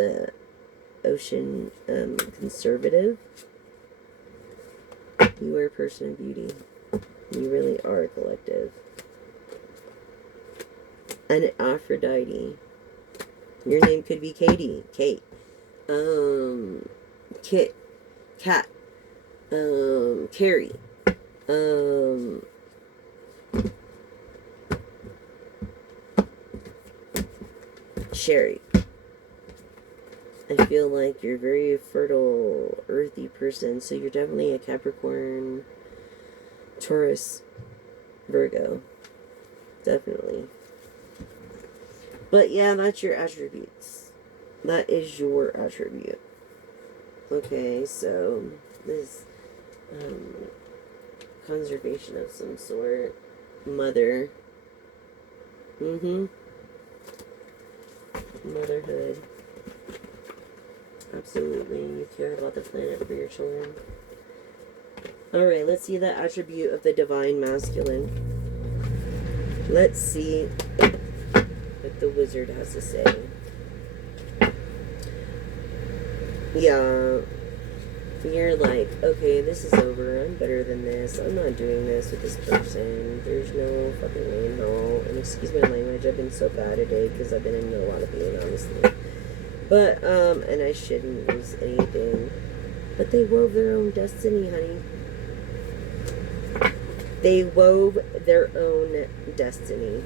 ocean conservative. You are a person of beauty. You really are a collective. An Aphrodite. Your name could be Katie. Kate. Kit. Cat. Carrie. Sherry. I feel like you're a very fertile, earthy person, so you're definitely a Capricorn, Taurus, Virgo. Definitely. But yeah, that's your attributes. That is your attribute. Okay, so this conservation of some sort. Mother. Motherhood. Absolutely. You care about the planet for your children. Alright, let's see the attribute of the divine masculine. Let's see what the wizard has to say. Yeah. You're like, okay, this is over. I'm better than this. I'm not doing this with this person. There's no fucking way in hell. And excuse my language. I've been so bad today because I've been in a lot of pain, honestly. But, and I shouldn't use anything. But they wove their own destiny, honey. They wove their own destiny.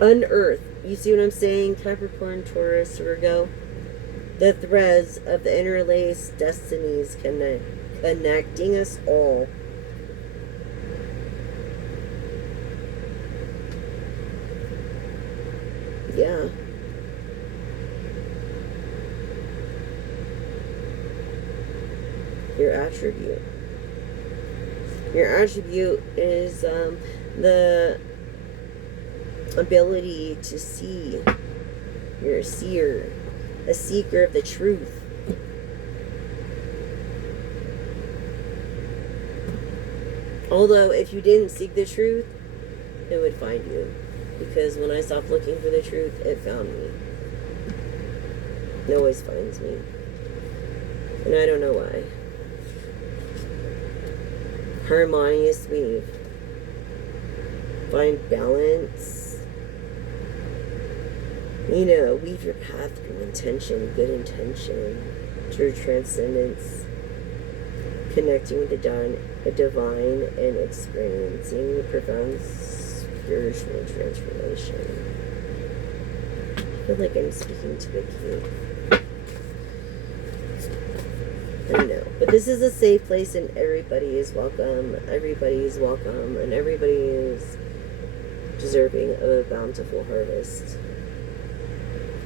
Unearth. You see what I'm saying? Capricorn, Taurus, Virgo. The threads of the interlaced destinies connecting us all. Yeah. Your attribute. Your attribute is the ability to see. You're a seer. A seeker of the truth. Although, if you didn't seek the truth, it would find you. Because when I stopped looking for the truth, it found me. It always finds me. And I don't know why. Harmonious weave. Find balance. You know, weave your path through intention, good intention, true transcendence, connecting with the divine and experiencing profound spiritual transformation. I feel like I'm speaking to a kid. I don't know. But this is a safe place and everybody is welcome. Everybody is welcome and everybody is deserving of a bountiful harvest.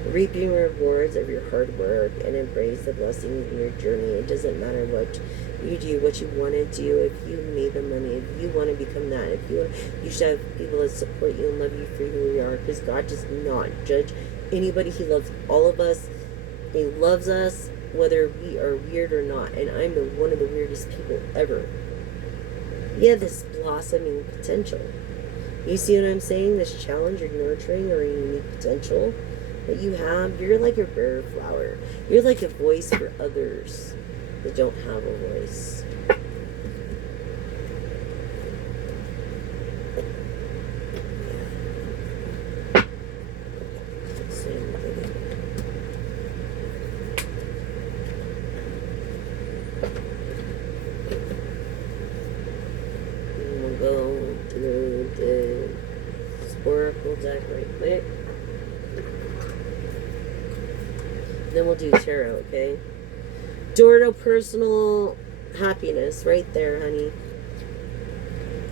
Reaping rewards of your hard work and embrace the blessings in your journey. It doesn't matter what you do, what you want to do. If you need the money, if you want to become that, if you should have people that support you and love you for who you are, because God does not judge anybody. He loves all of us. He loves us whether we are weird or not, and I'm one of the weirdest people ever. You have this blossoming potential. You see what I'm saying? This challenge you're nurturing or unique potential that you have. You're like a rare flower. You're like a voice for others that don't have a voice. And we'll go through the oracle deck right quick. Then we'll do tarot, okay? Door to personal happiness, right there, honey.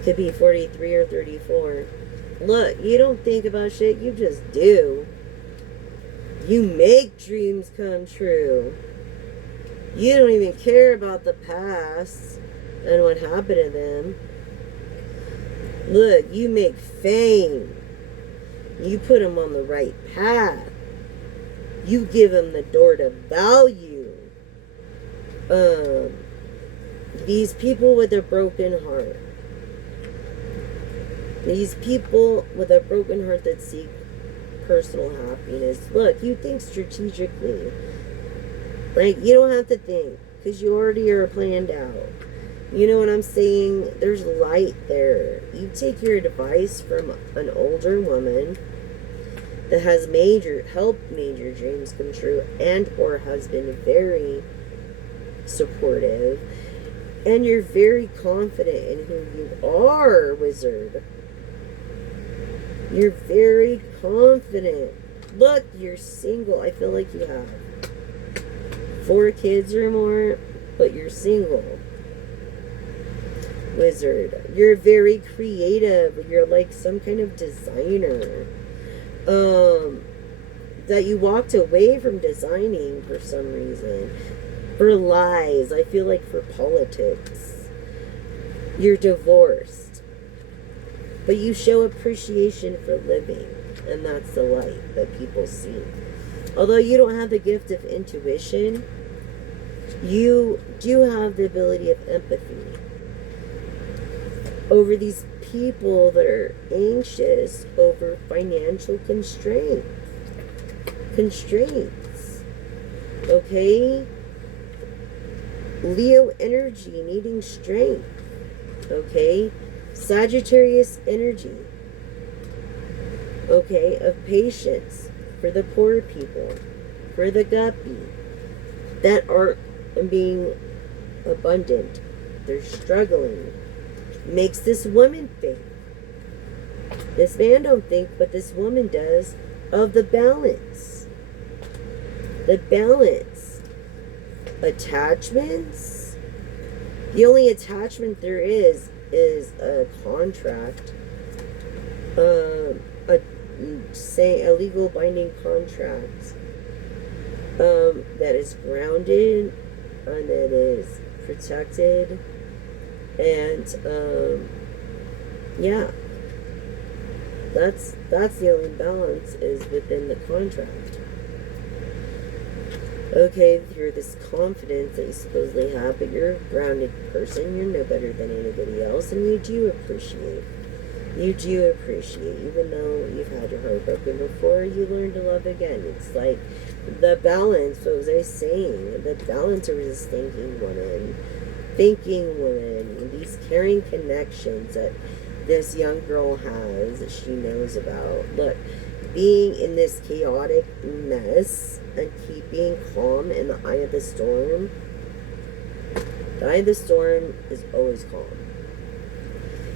Could be 43 or 34. Look, you don't think about shit, you just do. You make dreams come true. You don't even care about the past and what happened to them. Look, you make fame. You put them on the right path. You give them the door to value. These people with a broken heart. These people with a broken heart that seek personal happiness. Look, you think strategically. Like, you don't have to think, because you already are planned out. You know what I'm saying? There's light there. You take your advice from an older woman that has helped major dreams come true and or has been very supportive, and you're very confident in who you are, wizard. You're very confident. Look, you're single. I feel like you have 4 kids or more, but you're single. Wizard. You're very creative. You're like some kind of designer. um, that you walked away from designing for some reason. For lies, I feel like for politics. You're divorced. But you show appreciation for living. And that's the light that people see. Although you don't have the gift of intuition, you do have the ability of empathy over these people that are anxious over financial constraints. Okay? Leo energy needing strength. Okay? Sagittarius energy. Okay? Of patience for the poor people, for the guppy that are being abundant. They're struggling. Makes this woman think. This man don't think, but this woman does, of the balance. The balance. Attachments. The only attachment there is a contract. A legal binding contract. That is grounded and that is protected. And yeah, that's the only balance is within the contract. Okay, you're this confidence that you supposedly have, but you're a grounded person. You're no better than anybody else, and you do appreciate. Even though you've had your heart broken before, you learn to love again. It's like the balance. What was I saying? The balance of this thinking woman, these caring connections that this young girl has that she knows about. Look, being in this chaotic mess and keeping calm in the eye of the storm. The eye of the storm is always calm.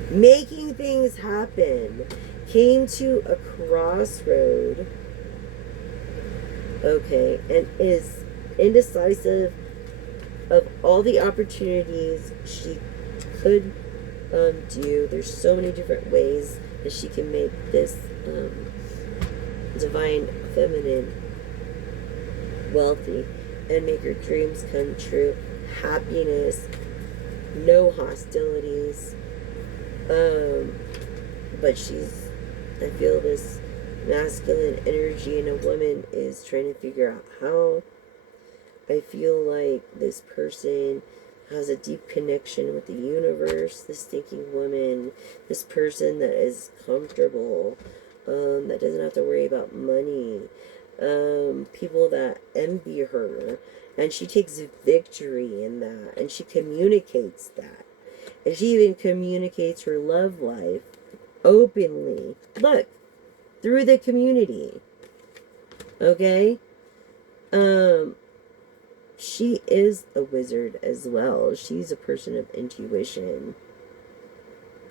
Making things happen. Came to a crossroad. Okay, and is indecisive of all the opportunities she could do. There's so many different ways that she can make this divine feminine wealthy and make her dreams come true. Happiness, no hostilities. But I feel this masculine energy in a woman is trying to figure out how. I feel like this person has a deep connection with the universe, this thinking woman, this person that is comfortable, that doesn't have to worry about money, people that envy her, and she takes victory in that, and she communicates that. And she even communicates her love life openly. Look, through the community. Okay? She is a wizard as well. She's a person of intuition.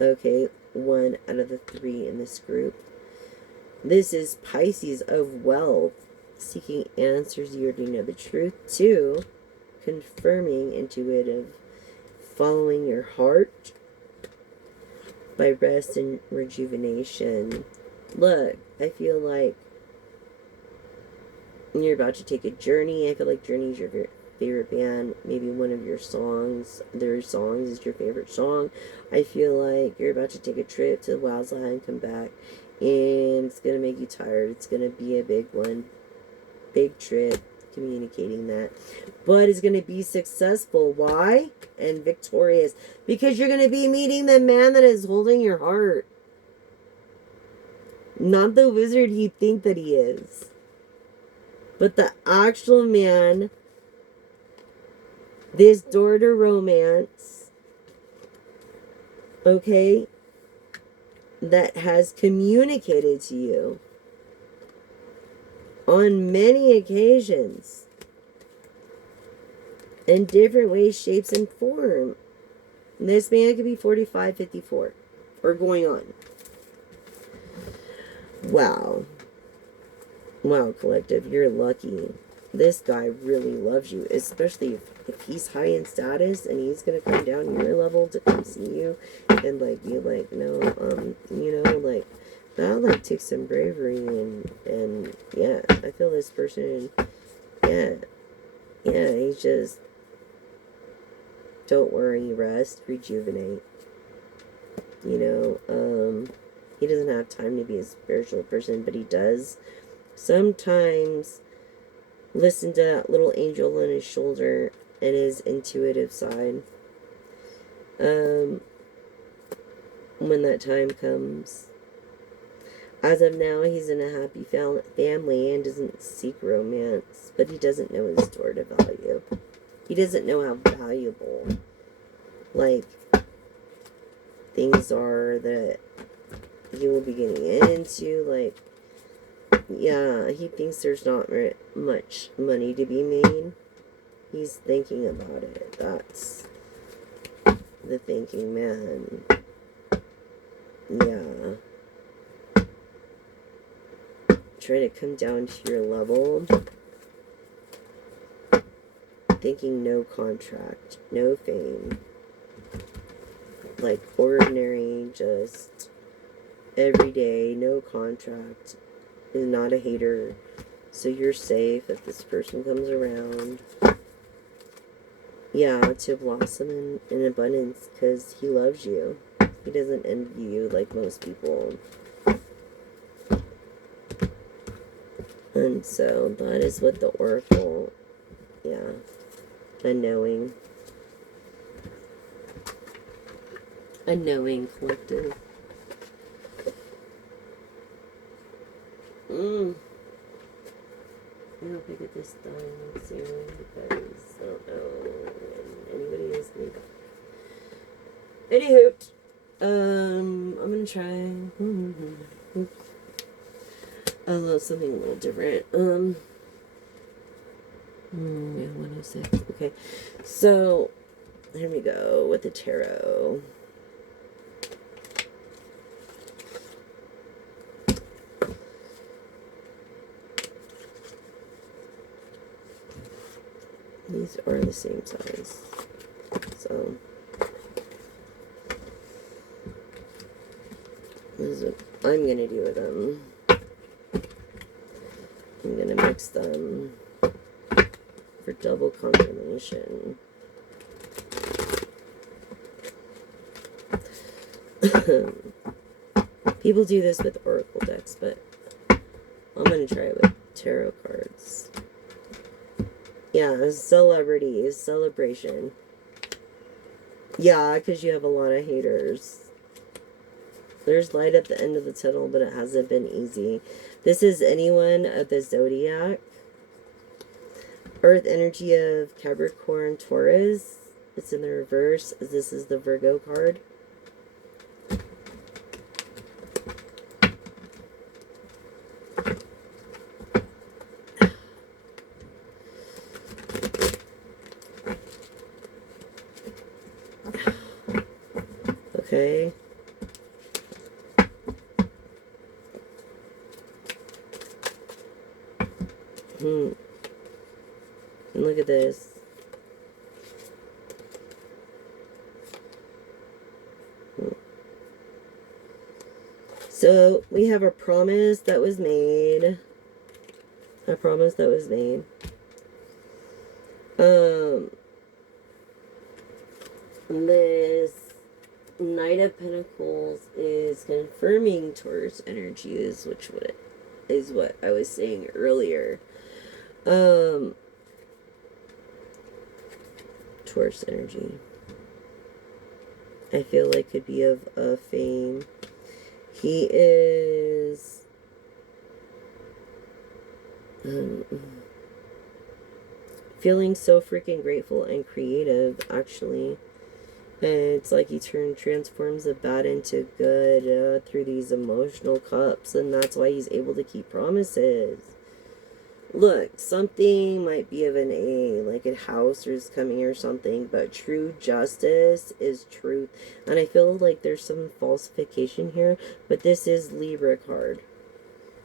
Okay, 1 out of the 3 in this group. This is Pisces of wealth, seeking answers. You already know the truth. 2, confirming intuitive, following your heart by rest and rejuvenation. Look, I feel like you're about to take a journey. I feel like Journey is your favorite band. Maybe one of your songs, their songs is your favorite song. I feel like you're about to take a trip to the Wild Side and come back, and it's going to make you tired. It's going to be a big one. Big trip, communicating that. But it's going to be successful. Why? And victorious. Because you're going to be meeting the man that is holding your heart. Not the wizard you think that he is. But the actual man, this door to romance, okay, that has communicated to you on many occasions in different ways, shapes, and form. This man could be 45, 54, or going on. Wow. Wow, collective, you're lucky. This guy really loves you, especially if he's high in status and he's gonna come down your level to come see you and like be like, no, that like takes some bravery, and yeah, I feel this person, yeah, yeah, he's just, don't worry, rest, rejuvenate. You he doesn't have time to be a spiritual person, but he does sometimes listen to that little angel on his shoulder and his intuitive side. When that time comes. As of now, he's in a happy family and doesn't seek romance, but he doesn't know his door to value. He doesn't know how valuable, like, things are that he will be getting into. Like, yeah, he thinks there's not much money to be made. He's thinking about it. That's the thinking man. Yeah. Try to come down to your level. Thinking no contract, no fame. Like ordinary, just everyday, no contract. Is not a hater. So you're safe if this person comes around. Yeah, to blossom in abundance because he loves you. He doesn't envy you like most people. And so that is what the Oracle, yeah, a knowing collective. I hope I get this done soon because I don't know when anybody is going to. Anywho, I'm gonna try. I love something a little different. Yeah, 106. Okay, so here we go with the tarot. These are the same size, so this is what I'm gonna do with them. I'm gonna mix them for double confirmation. People do this with oracle decks, but I'm gonna try it with tarot cards. Yeah, celebrities, celebration. Yeah, because you have a lot of haters. There's light at the end of the tunnel, but it hasn't been easy. This is anyone of the zodiac. Earth energy of Capricorn, Taurus. It's in the reverse. This is the Virgo card. Okay. And look at this. So we have a promise that was made. A promise that was made. This Knight of Pentacles is confirming Taurus energies, which is what I was saying earlier. Taurus energy, I feel like could be of fame. He is feeling so freaking grateful and creative, actually. And it's like he transforms the bad into good through these emotional cups, and that's why he's able to keep promises. Look, something might be of an A, like a house is coming or something, but true justice is truth. And I feel like there's some falsification here, but this is Libra card.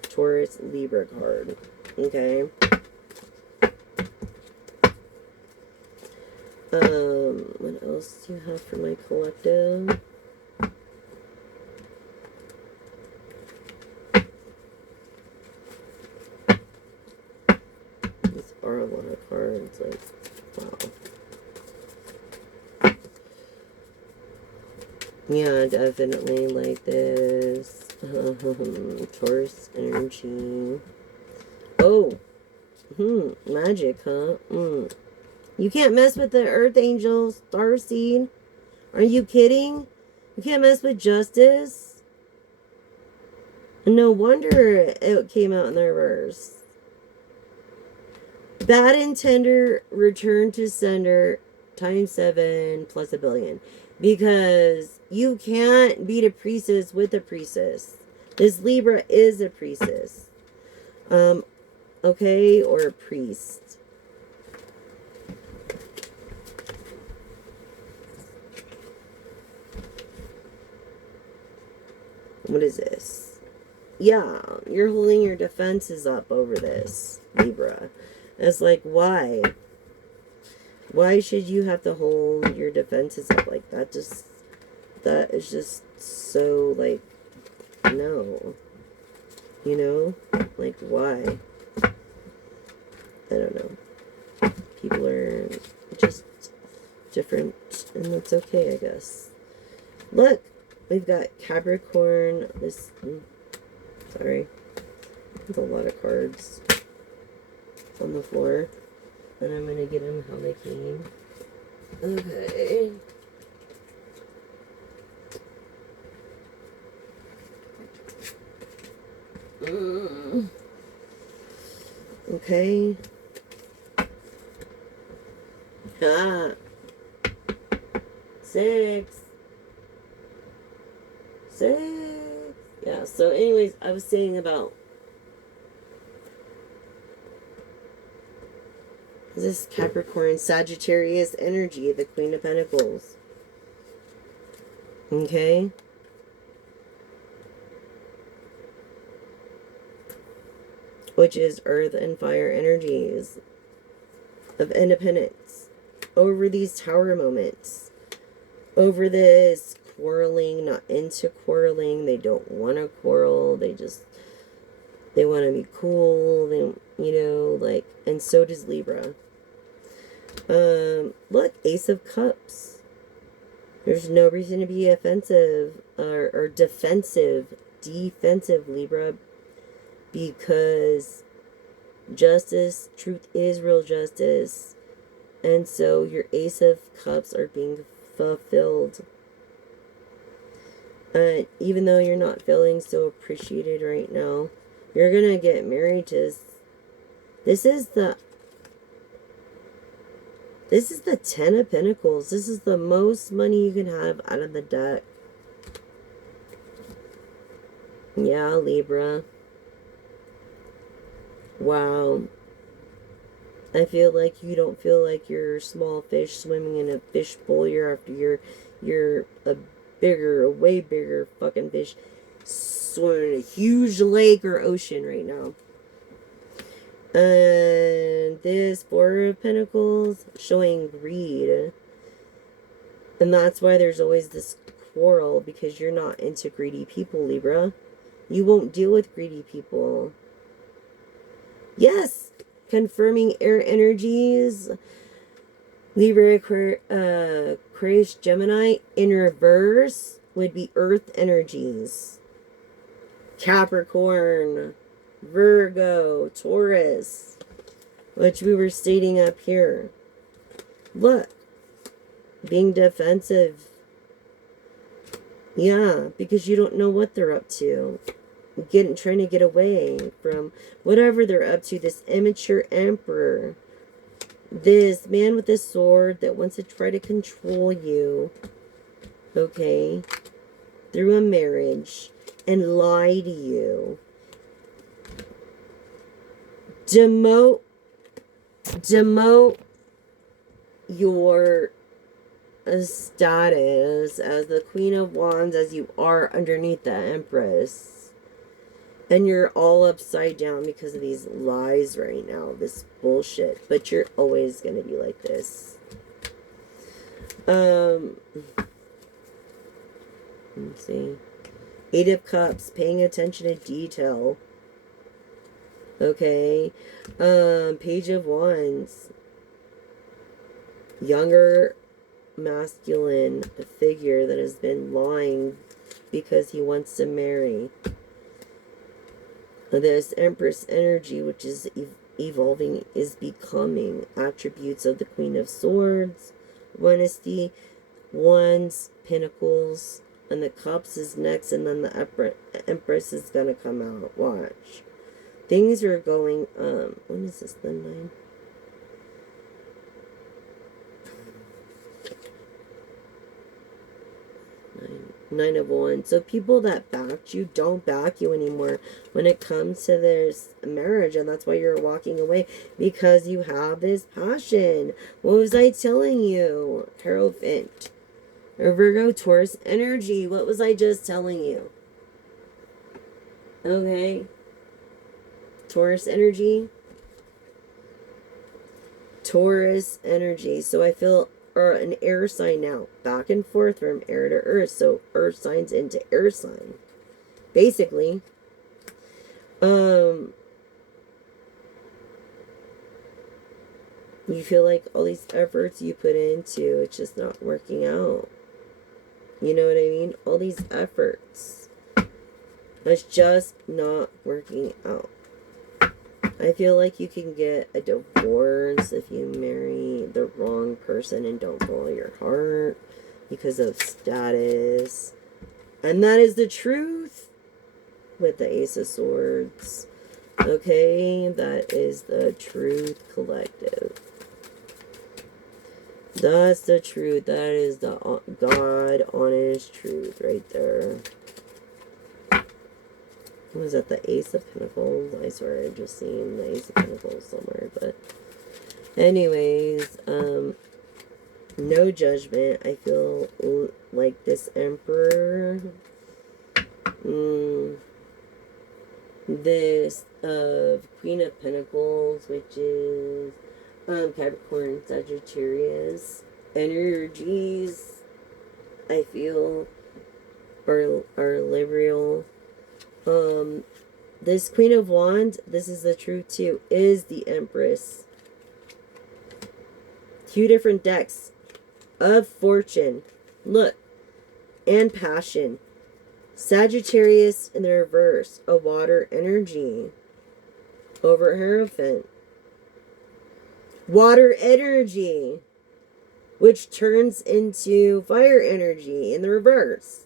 Taurus Libra card. Okay? What else do you have for my collective? Yeah, definitely like this. Taurus energy. Oh, magic, huh? You can't mess with the Earth Angel Starseed. Are you kidding? You can't mess with justice. No wonder it came out in the reverse. Bad intender, return to sender, times 7 plus a billion. Because you can't beat a priestess with a priestess. This Libra is a priestess. Okay, or a priest. What is this? Yeah, you're holding your defenses up over this, Libra. It's like, why? Why should you have to hold your defenses up like that? That is just so, like, no. You know? Like, why? I don't know. People are just different, and that's okay, I guess. Look, we've got Capricorn. Sorry. There's a lot of cards on the floor. And I'm going to get them how they came. Okay. Okay. Ah. 6. Yeah, so anyways, I was saying about this Capricorn Sagittarius energy, the Queen of Pentacles. Okay? Which is earth and fire energies of independence. Over these tower moments. Over this quarreling, not into quarreling. They don't want to quarrel. They want to be cool. Like, and so does Libra. Look, Ace of Cups. There's no reason to be offensive or defensive, Libra, because justice, truth is real justice, and so your Ace of Cups are being fulfilled. Even though you're not feeling so appreciated right now, you're gonna get married to this is the 10 of Pentacles. This is the most money you can have out of the deck. Yeah, Libra. Wow. I feel like you don't feel like you're a small fish swimming in a fish bowl. You're a way bigger fucking fish swimming in a huge lake or ocean right now. And this 4 of Pentacles showing greed. And that's why there's always this quarrel, because you're not into greedy people, Libra. You won't deal with greedy people. Yes! Confirming air energies. Libra, Aquarius, Gemini. In reverse would be earth energies. Capricorn, Virgo, Taurus, which we were stating up here. Look, being defensive. Yeah, because you don't know what they're up to. Trying to get away from whatever they're up to. This immature emperor. This man with this sword that wants to try to control you. Okay? Through a marriage. And lie to you. Demote your status as the Queen of Wands as you are underneath the Empress. And you're all upside down because of these lies right now. This bullshit. But you're always going to be like this. Let's see. 8 of Cups. Paying attention to detail. Okay. Page of Wands. Younger masculine figure that has been lying because he wants to marry. This Empress energy, which is evolving, is becoming attributes of the Queen of Swords, honesty, Wands, Pentacles, and the Cups is next, and then the Empress is gonna come out. Watch. Things are going, when is this, the 9? Nine of Wands. So people that backed you don't back you anymore when it comes to this marriage, and that's why you're walking away, because you have this passion. What was I telling you? Hierophant. Or Virgo, Taurus energy. What was I just telling you? Okay. Taurus energy. Taurus energy. So I feel an air sign now, back and forth from air to earth. So earth signs into air sign, basically. You feel like all these efforts you put into, it's just not working out. You know what I mean? All these efforts, it's just not working out. I feel like you can get a divorce if you marry the wrong person and don't follow your heart because of status. And that is the truth with the Ace of Swords. Okay, that is the truth, collective. That's the truth. That is the God honest truth right there. Was that the Ace of Pentacles? I swear I've just seen the Ace of Pentacles somewhere. But anyways, no judgment. I feel like this Emperor, this Queen of Pentacles, which is Capricorn, Sagittarius energies, I feel are liberal. This Queen of Wands, this is the truth too, is the Empress. 2 different decks of fortune. Look. And passion. Sagittarius in the reverse. A water energy. Over Hierophant. Water energy. Which turns into fire energy in the reverse.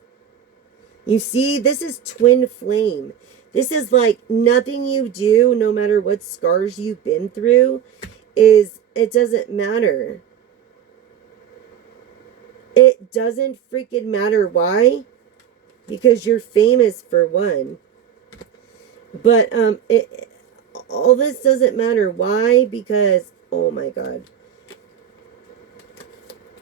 You see, this is twin flame. This is like nothing you do, no matter what scars you've been through, it doesn't matter. It doesn't freaking matter. Why? Because you're famous, for one. But all this doesn't matter. Why? Because, oh my God.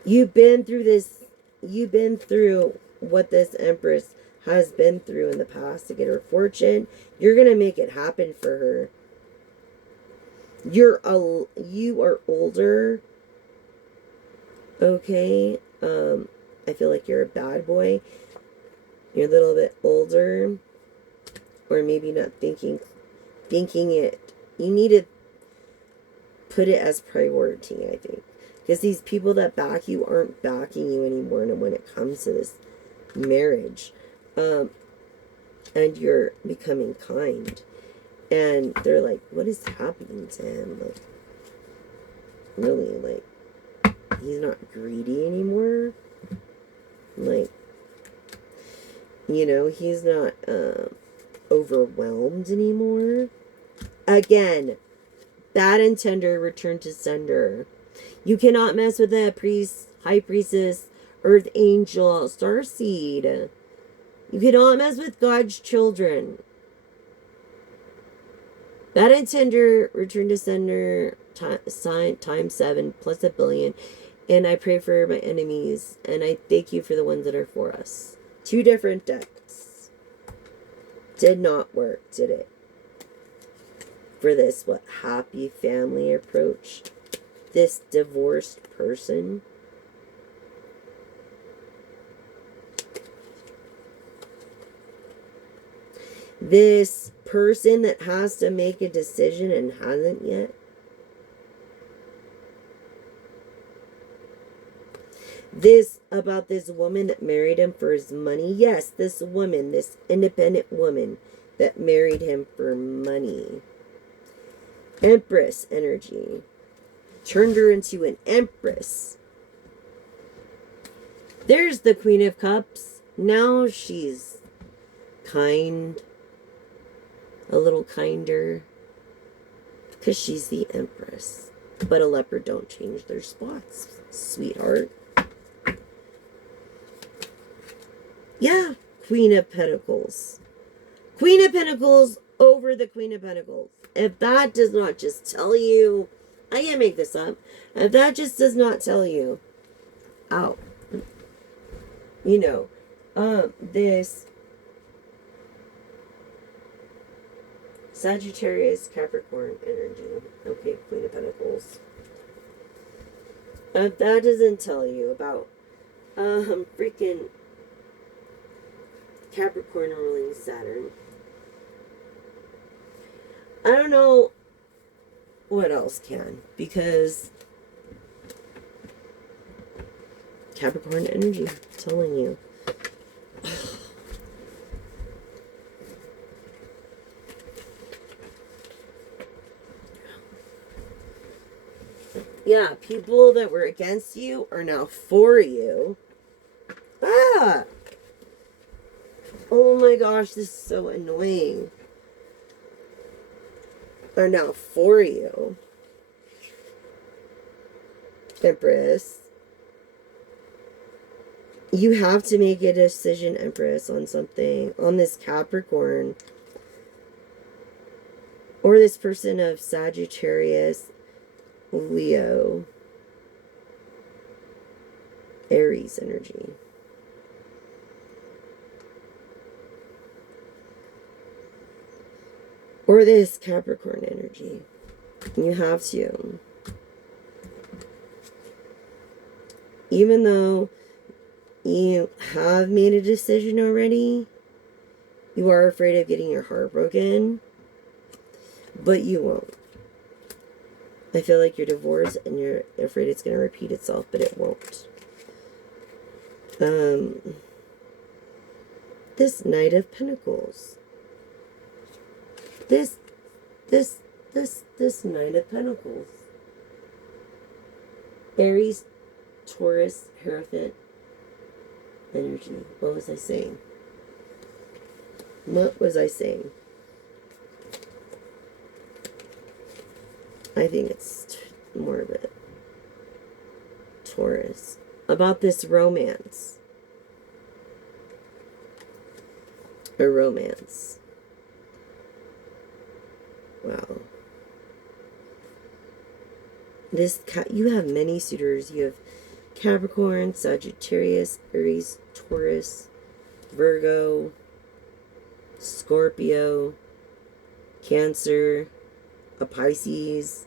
You've been through this. You've been through what this Empress has been through in the past to get her fortune. You're going to make it happen for her. You are older. Okay. I feel like you're a bad boy. You're a little bit older. Or maybe not thinking it. You need to put it as priority, I think. Because these people that back you aren't backing you anymore when it comes to this marriage. And you're becoming kind. And they're like, what is happening to him? Like, really, like, he's not greedy anymore. Like, you know, he's not overwhelmed anymore. Again, bad intender, return to sender. You cannot mess with a priest, high priestess, earth angel, starseed. You cannot mess with God's children. Bad intender, return to sender, times 7 plus $1 billion. And I pray for my enemies. And I thank you for the ones that are for us. 2 different decks. Did not work, did it? For this, what, happy family approach? This divorced person? This person that has to make a decision and hasn't yet? This about this woman that married him for his money. Yes, this woman, this independent woman that married him for money. Empress energy. Turned her into an empress. There's the Queen of Cups. Now she's kind. A little kinder. Because she's the empress. But a leopard don't change their spots, sweetheart. Yeah, Queen of Pentacles. Queen of Pentacles over the Queen of Pentacles. If that does not just tell you, I can't make this up. If that just does not tell you, ow, you know, this Sagittarius Capricorn energy. Okay, Queen of Pentacles. If that doesn't tell you about freaking Capricorn ruling Saturn, I don't know what else can, because Capricorn energy, I'm telling you. Yeah, people that were against you are now for you. Ah! Oh my gosh, this is so annoying. Are now for you. Empress. You have to make a decision, Empress, on something. On this Capricorn. Or this person of Sagittarius, Leo, Aries energy. Or this Capricorn energy. You have to. Even though you have made a decision already, you are afraid of getting your heart broken, but you won't. I feel like you're divorced and you're afraid it's going to repeat itself, but it won't. This Knight of Pentacles. This Knight of Pentacles. Aries, Taurus, Hierophant energy. What was I saying? What was I saying? I think it's more of it. Taurus. About this romance. A romance. Wow. You have many suitors. You have Capricorn, Sagittarius, Aries, Taurus, Virgo, Scorpio, Cancer, a Pisces.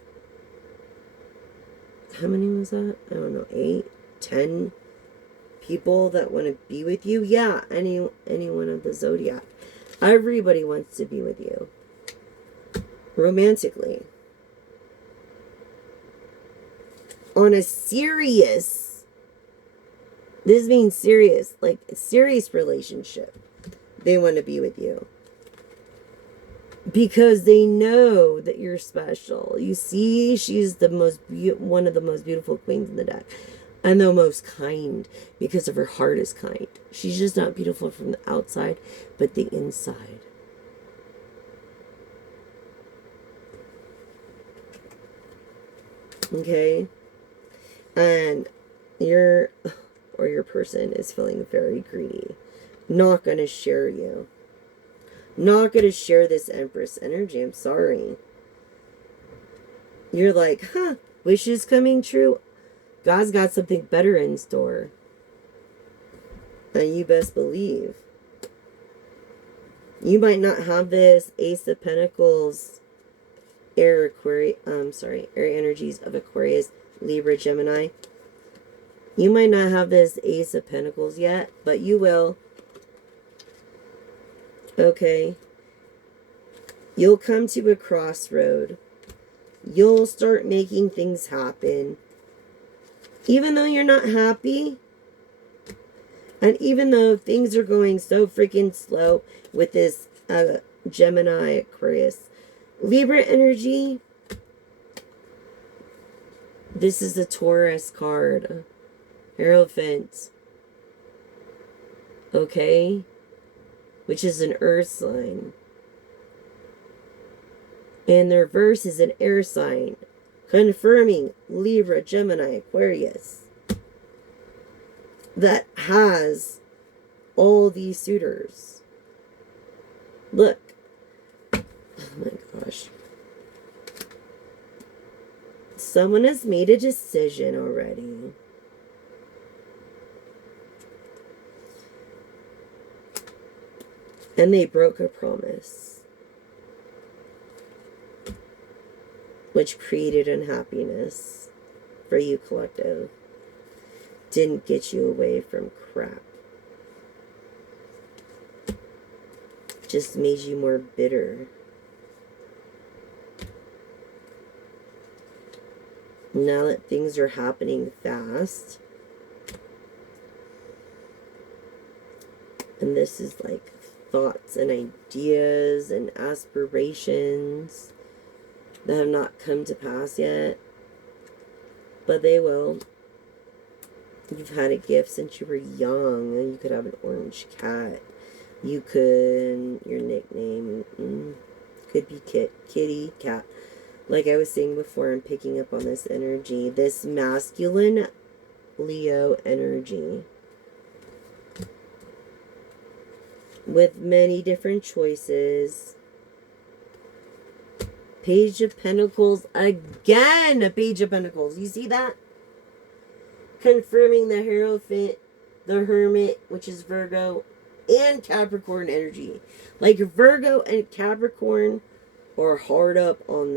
How many was that? I don't know, 8, 10 people that want to be with you. Yeah, anyone of the zodiac. Everybody wants to be with you. Romantically. On a serious, this means serious, like a serious relationship. They want to be with you. Because they know that you're special. You see, she's the one of the most beautiful queens in the deck. And the most kind, because of her heart is kind. She's just not beautiful from the outside, but the inside. Okay? And your person is feeling very greedy. Not going to share you. Not going to share this Empress energy. I'm sorry. You're like, wishes coming true. God's got something better in store. And you best believe. You might not have this Ace of Pentacles, air energies of Aquarius, Libra, Gemini. You might not have this Ace of Pentacles yet, but you will. Okay. You'll come to a crossroad. You'll start making things happen. Even though you're not happy, And even though things are going so freaking slow with this Gemini Aquarius Libra energy, this is a Taurus card. Hierophant. Okay? Which is an earth sign. And the reverse is an air sign, confirming Libra, Gemini, Aquarius. That has all these suitors. Look. Oh my gosh. Someone has made a decision already. And they broke a promise, which created unhappiness for you, collective. Didn't get you away from crap. Just made you more bitter. Now that things are happening fast, and this is like thoughts and ideas and aspirations that have not come to pass yet, but they will. You've had a gift since you were young. You could have an orange cat. You could, your nickname could be kitty, cat. Like I was saying before, I'm picking up on this energy, this masculine Leo energy, with many different choices. Page of Pentacles again. A Page of Pentacles. You see that? Confirming the Hierophant, the Hermit, which is Virgo, and Capricorn energy. Like Virgo and Capricorn are hard up on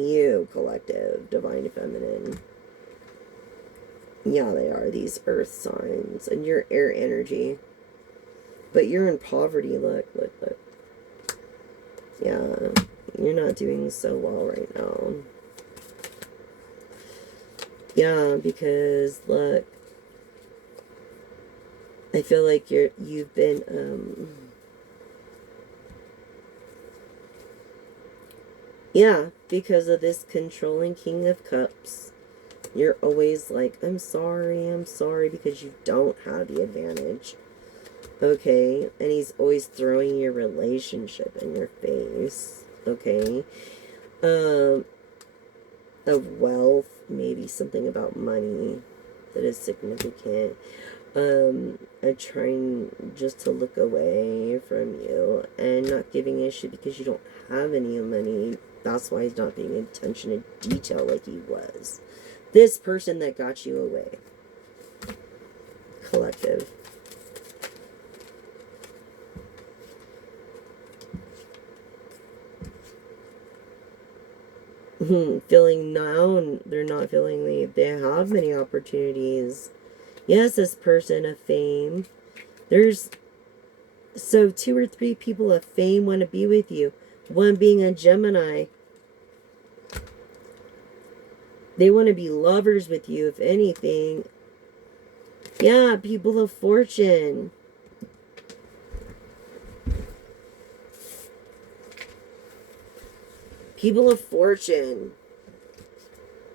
you, collective, divine feminine. Yeah, they are, these earth signs. And you're air energy. But you're in poverty. Look. Yeah, you're not doing so well right now. Yeah, because look, I feel like you've been yeah, because of this controlling King of Cups. You're always like, I'm sorry, because you don't have the advantage. Okay, and he's always throwing your relationship in your face. Okay, of wealth, maybe something about money that is significant. Trying just to look away from you and not giving a shit because you don't have any money. That's why he's not paying attention to detail like he was. This person that got you away. Collective. Feeling now, they're not feeling they have many opportunities. Yes, this person of fame. There's, so 2 or 3 people of fame want to be with you. One being a Gemini. They want to be lovers with you, if anything. Yeah, people of fortune. People of fortune.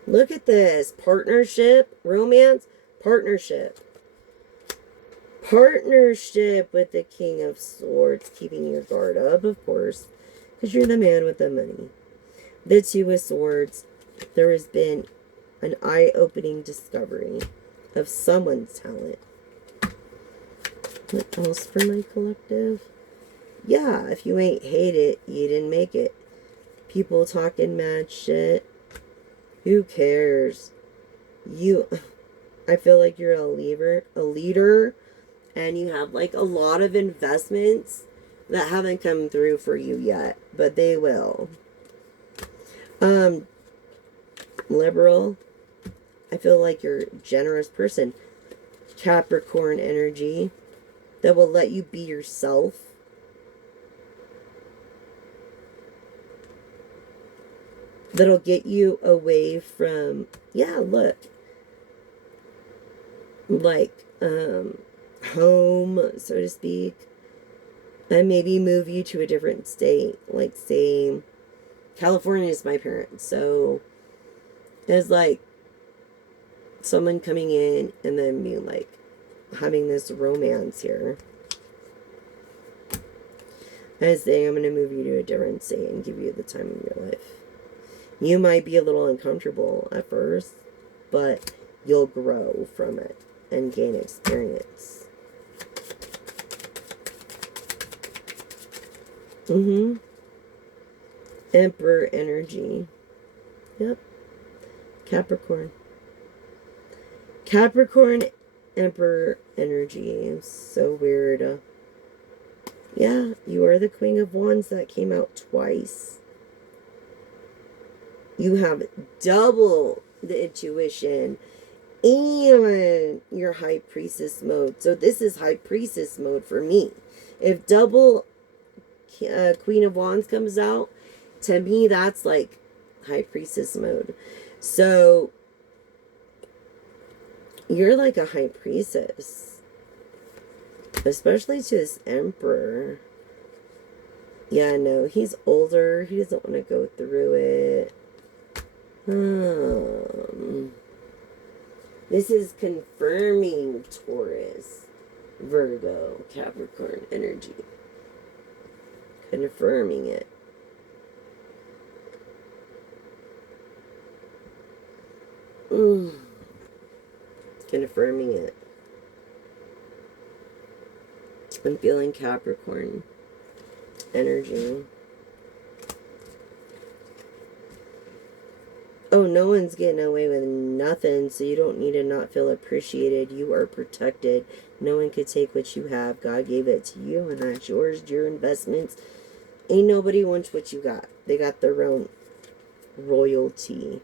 Look at this. Partnership, romance, partnership. Partnership with the King of Swords, keeping your guard up, of course, because you're the man with the money. The Two of Swords, there has been an eye-opening discovery of someone's talent. What else for my collective? Yeah, if you ain't hate it, you didn't make it. People talking mad shit. Who cares? I feel like you're a leader, and you have like a lot of investments that haven't come through for you yet, but they will. Liberal. I feel like you're a generous person. Capricorn energy that will let you be yourself. That'll get you away from, yeah, look, like home, so to speak, and maybe move you to a different state. Like, say, California is my parents, so there's like someone coming in and then me like having this romance here. And saying, I'm going to move you to a different state and give you the time of your life. You might be a little uncomfortable at first, but you'll grow from it and gain experience. Emperor energy. Yep. Capricorn. Capricorn Emperor energy. So weird. Yeah, you are the Queen of Wands that came out twice. You have double the intuition and your High Priestess mode. So this is High Priestess mode for me. If double Queen of Wands comes out, to me that's like High Priestess mode. So you're like a High Priestess, especially to this Emperor. Yeah, no, he's older. He doesn't want to go through it. This is confirming Taurus, Virgo, Capricorn energy. Confirming it. Confirming it. I'm feeling Capricorn energy. Oh, no one's getting away with nothing, so you don't need to not feel appreciated. You are protected. No one could take what you have. God gave it to you, and that's yours, your investments. Ain't nobody wants what you got. They got their own royalty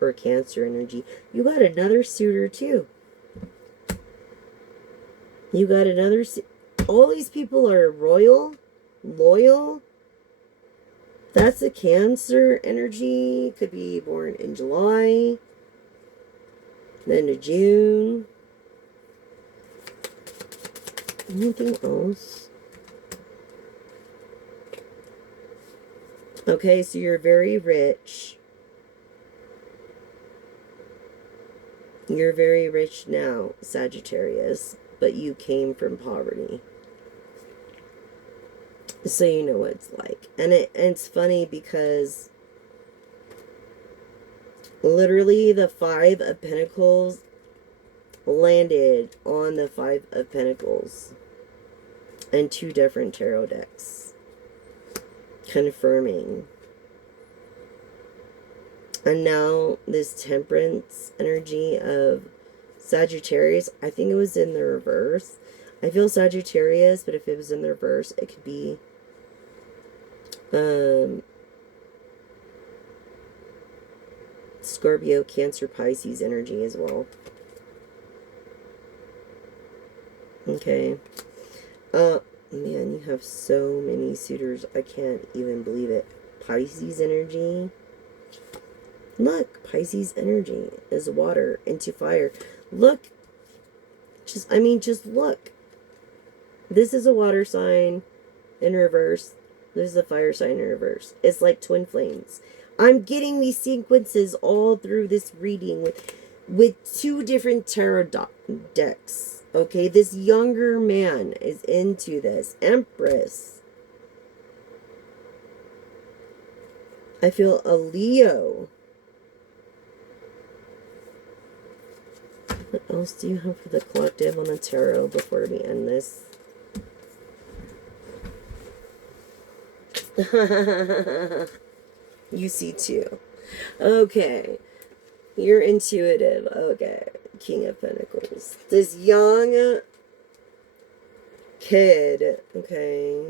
or Cancer energy. You got another suitor, too. You got another... All these people are royal, loyal. That's a Cancer energy. Could be born in July, then to June. Anything else? Okay, so you're very rich. You're very rich now, Sagittarius, but you came from poverty. So you know what it's like. And it's funny because literally the Five of Pentacles landed on the Five of Pentacles and two different tarot decks. Confirming. And now this Temperance energy of Sagittarius, I think it was in the reverse. I feel Sagittarius, but if it was in the reverse, it could be Scorpio, Cancer, Pisces energy as well. Okay. Man, you have so many suitors. I can't even believe it. Pisces energy. Look, Pisces energy is water into fire. Look. Just look. This is a water sign in reverse. This is a fire sign in reverse. It's like twin flames. I'm getting these sequences all through this reading with two different tarot decks. Okay, this younger man is into this. Empress. I feel a Leo. What else do you have for the collective on the tarot before we end this? You see too. Okay. You're intuitive. Okay. King of Pentacles. This young kid. Okay.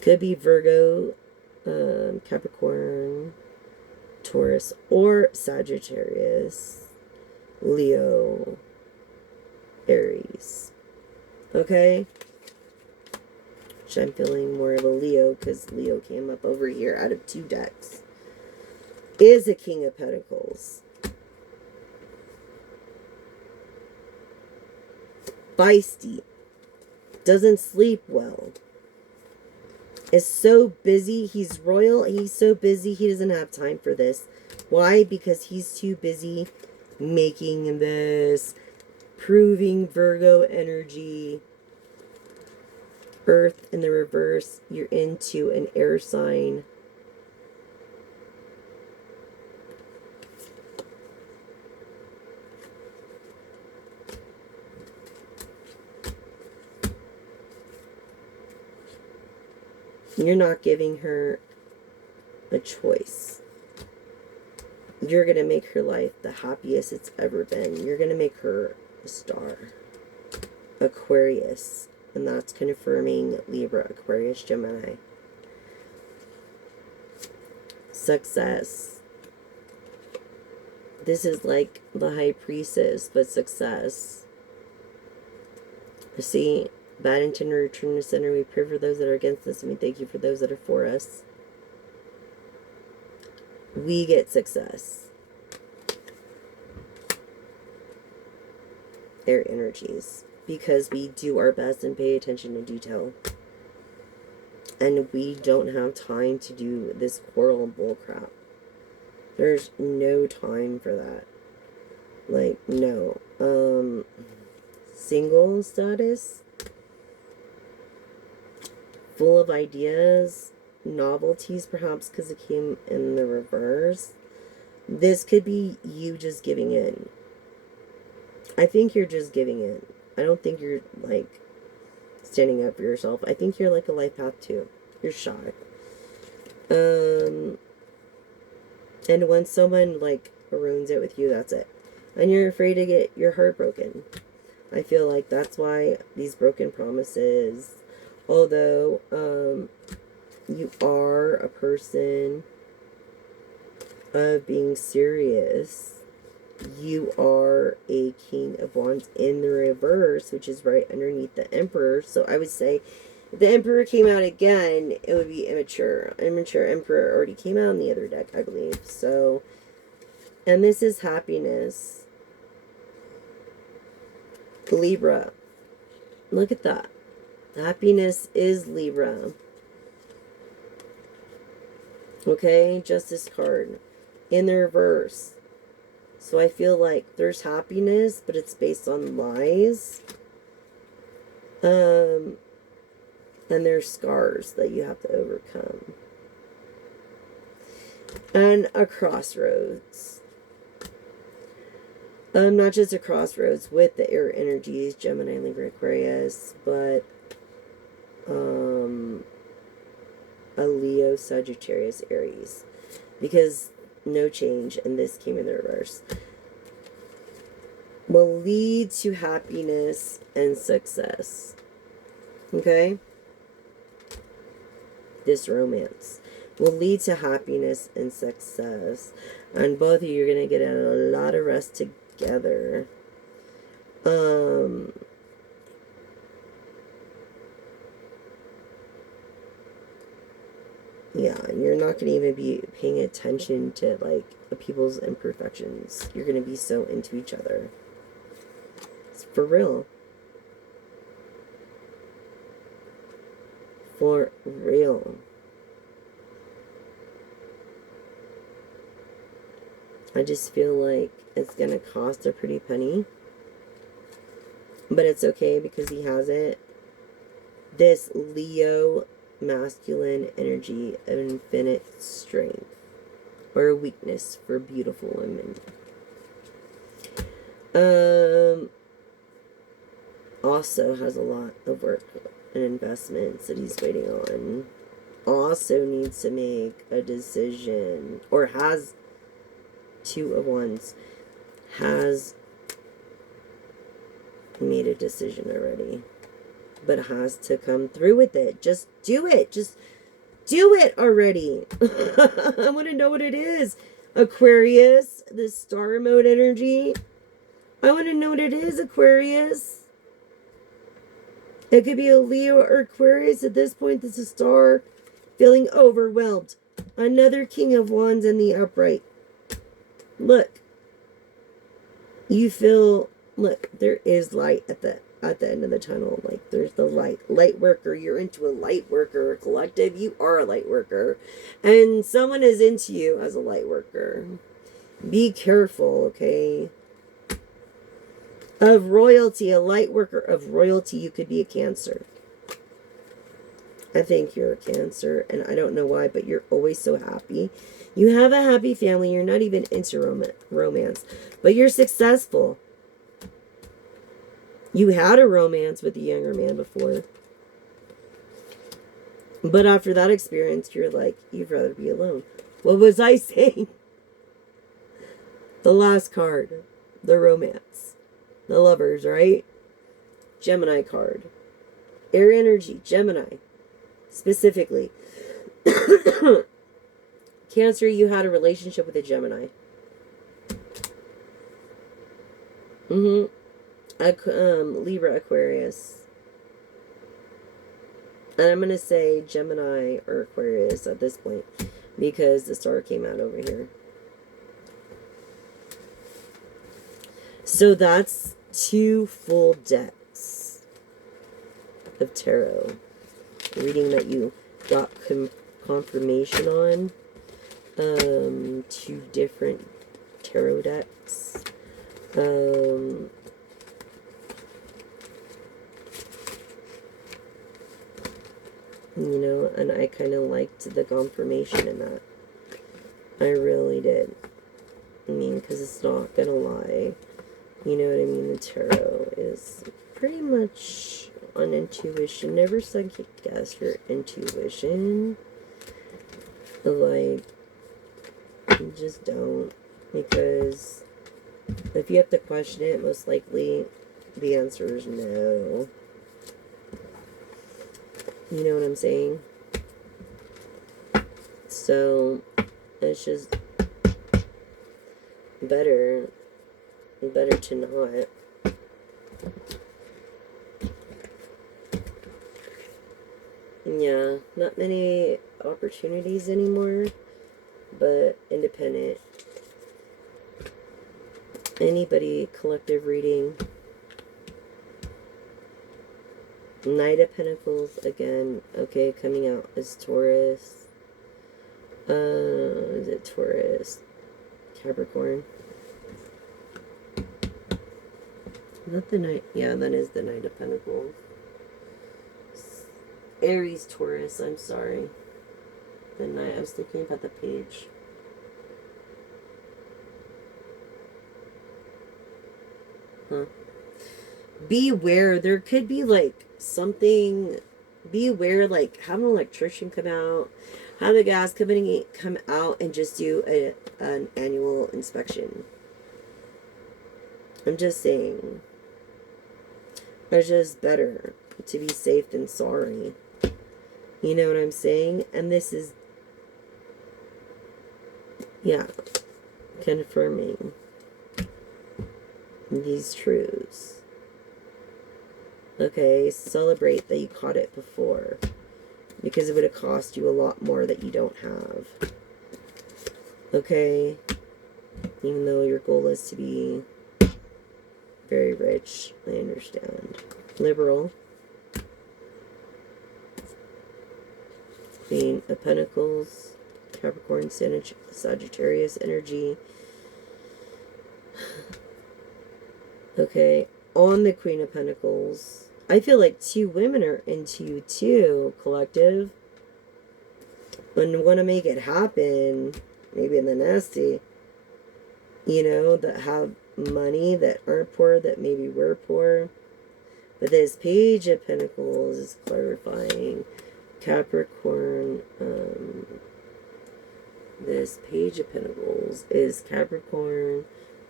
Could be Virgo, Capricorn, Taurus, or Sagittarius, Leo, Aries. Okay? Which I'm feeling more of a Leo because Leo came up over here out of two decks. Is a King of Pentacles. feisty, doesn't sleep well, is so busy. He's royal. He's so busy he doesn't have time for this. Why? Because he's too busy making this, proving Virgo energy. Earth in the reverse. You're into an air sign. You're not giving her a choice. You're going to make her life the happiest it's ever been. You're going to make her a star. Aquarius. And that's confirming Libra, Aquarius, Gemini. Success. This is like the High Priestess, but success. See, bad intent return to center. We pray for those that are against us, and we thank you for those that are for us. We get success. Air energies. Because we do our best and pay attention to detail. And we don't have time to do this quarrel and bullcrap. There's no time for that. Like, no. Single status. Full of ideas. Novelties, perhaps, because it came in the reverse. This could be you just giving in. I think you're just giving in. I don't think you're, like, standing up for yourself. I think you're like a life path, too. You're shy. And when someone, like, ruins it with you, that's it. And you're afraid to get your heart broken. I feel like that's why these broken promises, although, you are a person of being serious, you are a King of Wands in the reverse, which is right underneath the Emperor. So I would say if the Emperor came out again, it would be immature. Immature Emperor already came out on the other deck, I believe. So, and this is happiness. Libra. Look at that. Happiness is Libra. Okay, Justice card. In the reverse. So I feel like there's happiness, but it's based on lies. And there's scars that you have to overcome. And a crossroads. Not just a crossroads with the air energies, Gemini, Libra, Aquarius, but a Leo, Sagittarius, Aries. Because no change, and this came in the reverse, will lead to happiness and success. Okay? This romance will lead to happiness and success. And both of you are going to get a lot of rest together. Yeah, you're not going to even be paying attention to, like, people's imperfections. You're going to be so into each other. It's for real. For real. I just feel like it's going to cost a pretty penny. But it's okay because he has it. This Leo masculine energy of infinite strength, or a weakness for beautiful women. Also has a lot of work and investments that he's waiting on. Also needs to make a decision, or has Two of Wands, has made a decision already, but has to come through with it. Just do it. Just do it already. I want to know what it is. Aquarius, the star mode energy. I want to know what it is, Aquarius. It could be a Leo or Aquarius. At this point, this is a star feeling overwhelmed. Another King of Wands in the upright. Look. You feel, look, there is light at the at the end of the tunnel. Like, there's the light worker. You're into a light worker collective. You are a light worker, and someone is into you as a light worker. Be careful, okay? Of royalty, a light worker of royalty, you could be a Cancer. I think you're a Cancer, and I don't know why, but you're always so happy. You have a happy family. You're not even into romance, but you're successful. You had a romance with a younger man before, but after that experience, you're like, you'd rather be alone. What was I saying? The last card, the romance, the lovers, right? Gemini card. Air energy, Gemini, specifically. Cancer, you had a relationship with a Gemini. Libra, Aquarius. And I'm going to say Gemini or Aquarius at this point, because the star came out over here. So that's 2 full decks of tarot. Reading that you got confirmation on. 2 different tarot decks. You know, and I kind of liked the confirmation in that. I really did. I mean, because it's not gonna lie. You know what I mean? The tarot is pretty much on intuition. Never second guess your intuition. Like, just don't. Because if you have to question it, most likely the answer is no. You know what I'm saying? So, it's just better to not. Yeah, not many opportunities anymore, but independent. Anybody, collective reading. Knight of Pentacles, again, okay, coming out as Taurus. Is it Taurus? Capricorn. Is that the Knight? Yeah, that is the Knight of Pentacles. Aries, Taurus, I'm sorry. The Knight, I was thinking about the page. Huh. Beware, there could be like something. Beware, like have an electrician come out, have a gas company come out and just do an annual inspection. I'm just saying, it's just better to be safe than sorry. You know what I'm saying? And this is, yeah, confirming these truths. Okay, celebrate that you caught it before, because it would have cost you a lot more that you don't have. Okay, even though your goal is to be very rich, I understand. Liberal. Queen of Pentacles, Capricorn, Sagittarius energy. Okay, on the Queen of Pentacles, I feel like 2 women are into you too, collective. And want to make it happen, maybe in the nasty. You know, that have money, that aren't poor, that maybe were poor. But this Page of Pentacles is clarifying. Capricorn, this Page of Pentacles is Capricorn,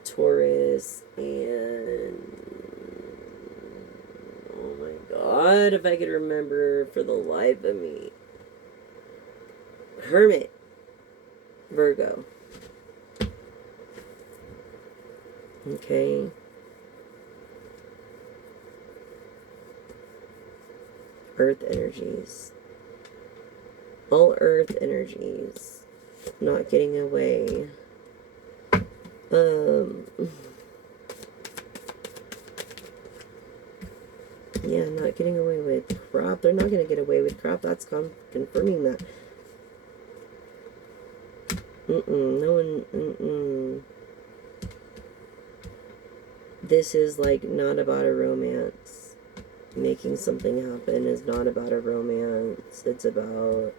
Taurus, and oh my god, if I could remember for the life of me. Hermit, Virgo. Okay. Earth energies. All earth energies. Not getting away. Yeah, not getting away with crap. They're not going to get away with crap. That's confirming that. No one. This is like not about a romance. Making something happen is not about a romance. It's about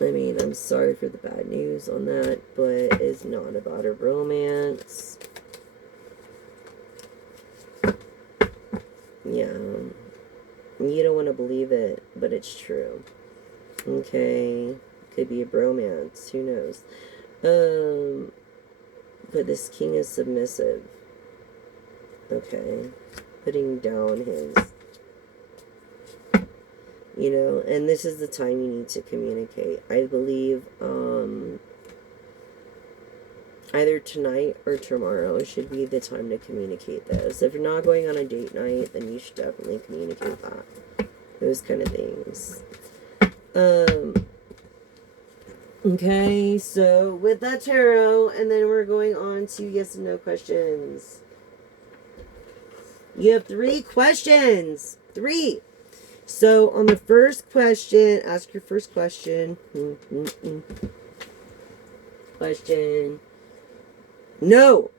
I mean, I'm sorry for the bad news on that, but it's not about a romance. Yeah. You don't want to believe it, but it's true. Okay. Could be a bromance. Who knows? But this king is submissive. Okay. Putting down his... You know, and this is the time you need to communicate. I believe, either tonight or tomorrow should be the time to communicate this. If you're not going on a date night, then you should definitely communicate that. Those kind of things. Okay, so with that tarot, and then we're going on to yes and no questions. You have 3 questions. 3. So on the first question, ask your first question. Question. No.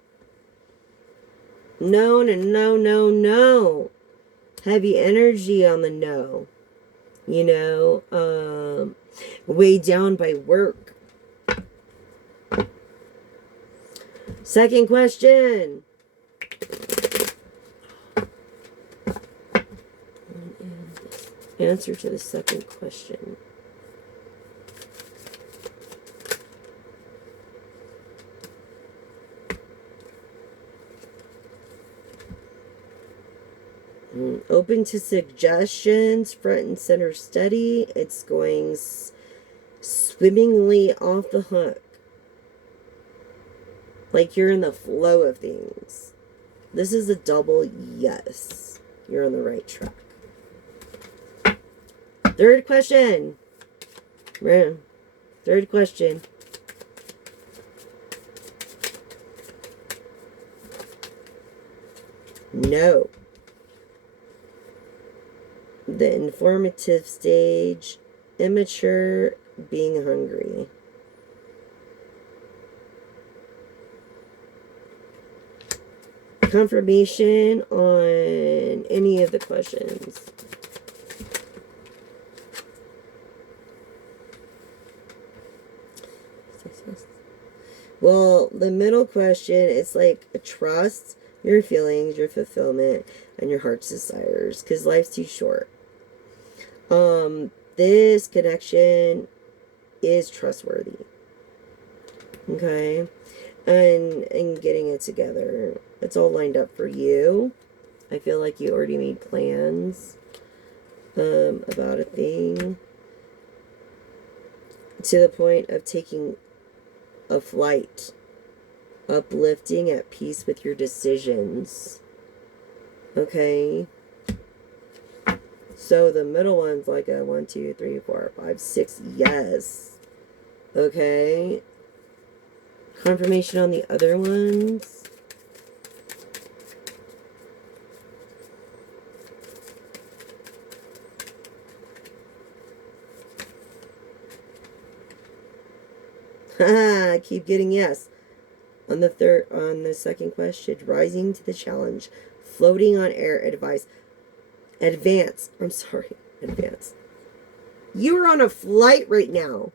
No, no, no, no, no. Heavy energy on the no. You know, weighed down by work. Second question. Answer to the second question. Open to suggestions, front and center steady. It's going swimmingly off the hook. Like you're in the flow of things. This is a double yes. You're on the right track. Third question. Third question. No. The informative stage. Immature, being hungry. Confirmation on any of the questions. Well, the middle question, it's like a trust, your feelings, your fulfillment, and your heart's desires. Because life's too short. This connection is trustworthy. Okay? And getting it together. It's all lined up for you. I feel like you already made plans about a thing. To the point of taking a flight. Uplifting, at peace with your decisions. Okay? So the middle one's like a 1, 2, 3, 4, 5, 6 yes. Okay? Confirmation on the other ones. Haha, keep getting yes. On the second question, rising to the challenge, floating on air, advice. Advance. You are on a flight right now.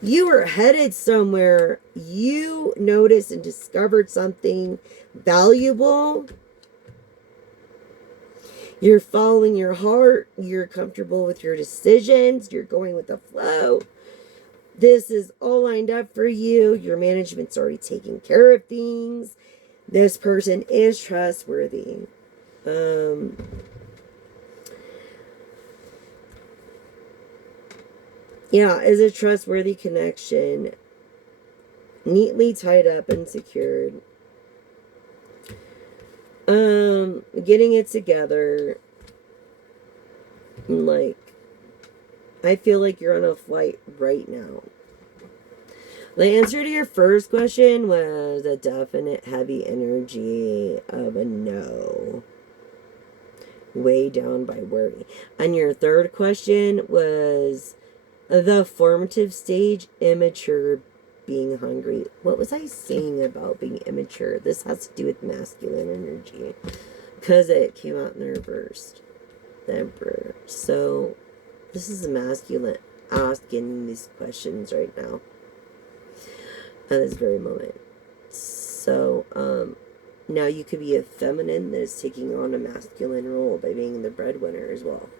You are headed somewhere. You noticed and discovered something valuable. You're following your heart. You're comfortable with your decisions. You're going with the flow. This is all lined up for you. Your management's already taking care of things. This person is trustworthy. Yeah, is a trustworthy connection. Neatly tied up and secured. Getting it together. Like, I feel like you're on a flight right now. The answer to your first question was a definite heavy energy of a no. Way down by worry. And your third question was the formative stage, immature, being hungry. What was I saying about being immature? This has to do with masculine energy. Because it came out in the reversed. The Emperor. So, this is a masculine asking these questions right now. At this very moment. So, now you could be a feminine that is taking on a masculine role by being the breadwinner as well.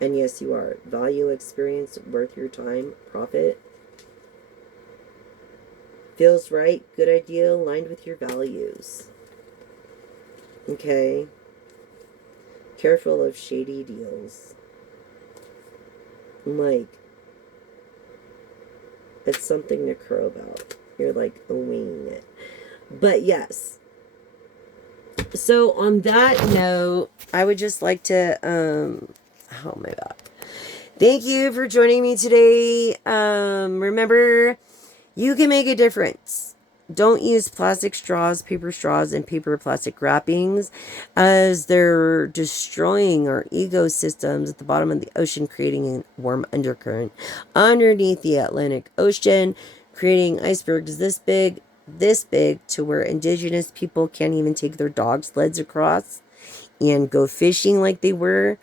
And yes, you are. Value, experience, worth your time, profit. Feels right, good idea, aligned with your values. Okay. Careful of shady deals. Like, it's something to crow about. You're like winging it. But yes. So on that note, I would just like to oh my god. Thank you for joining me today. Remember, you can make a difference. Don't use plastic straws, and paper plastic wrappings, as they're destroying our ecosystems at the bottom of the ocean, creating a warm undercurrent underneath the Atlantic Ocean, creating icebergs this big to where indigenous people can't even take their dog sleds across and go fishing like they were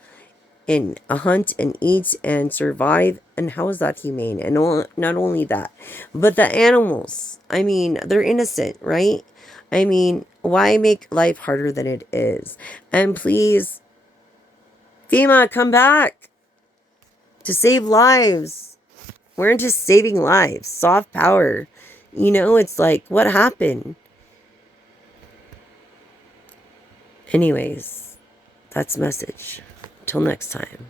and hunt and eat and survive. And how is that humane? And not only that, but the animals, I mean, they're innocent, right? I mean, why make life harder than it is? And please, FEMA, come back to save lives. We're into saving lives. Soft power. You know, it's like, what happened? Anyways, that's the message. Till next time.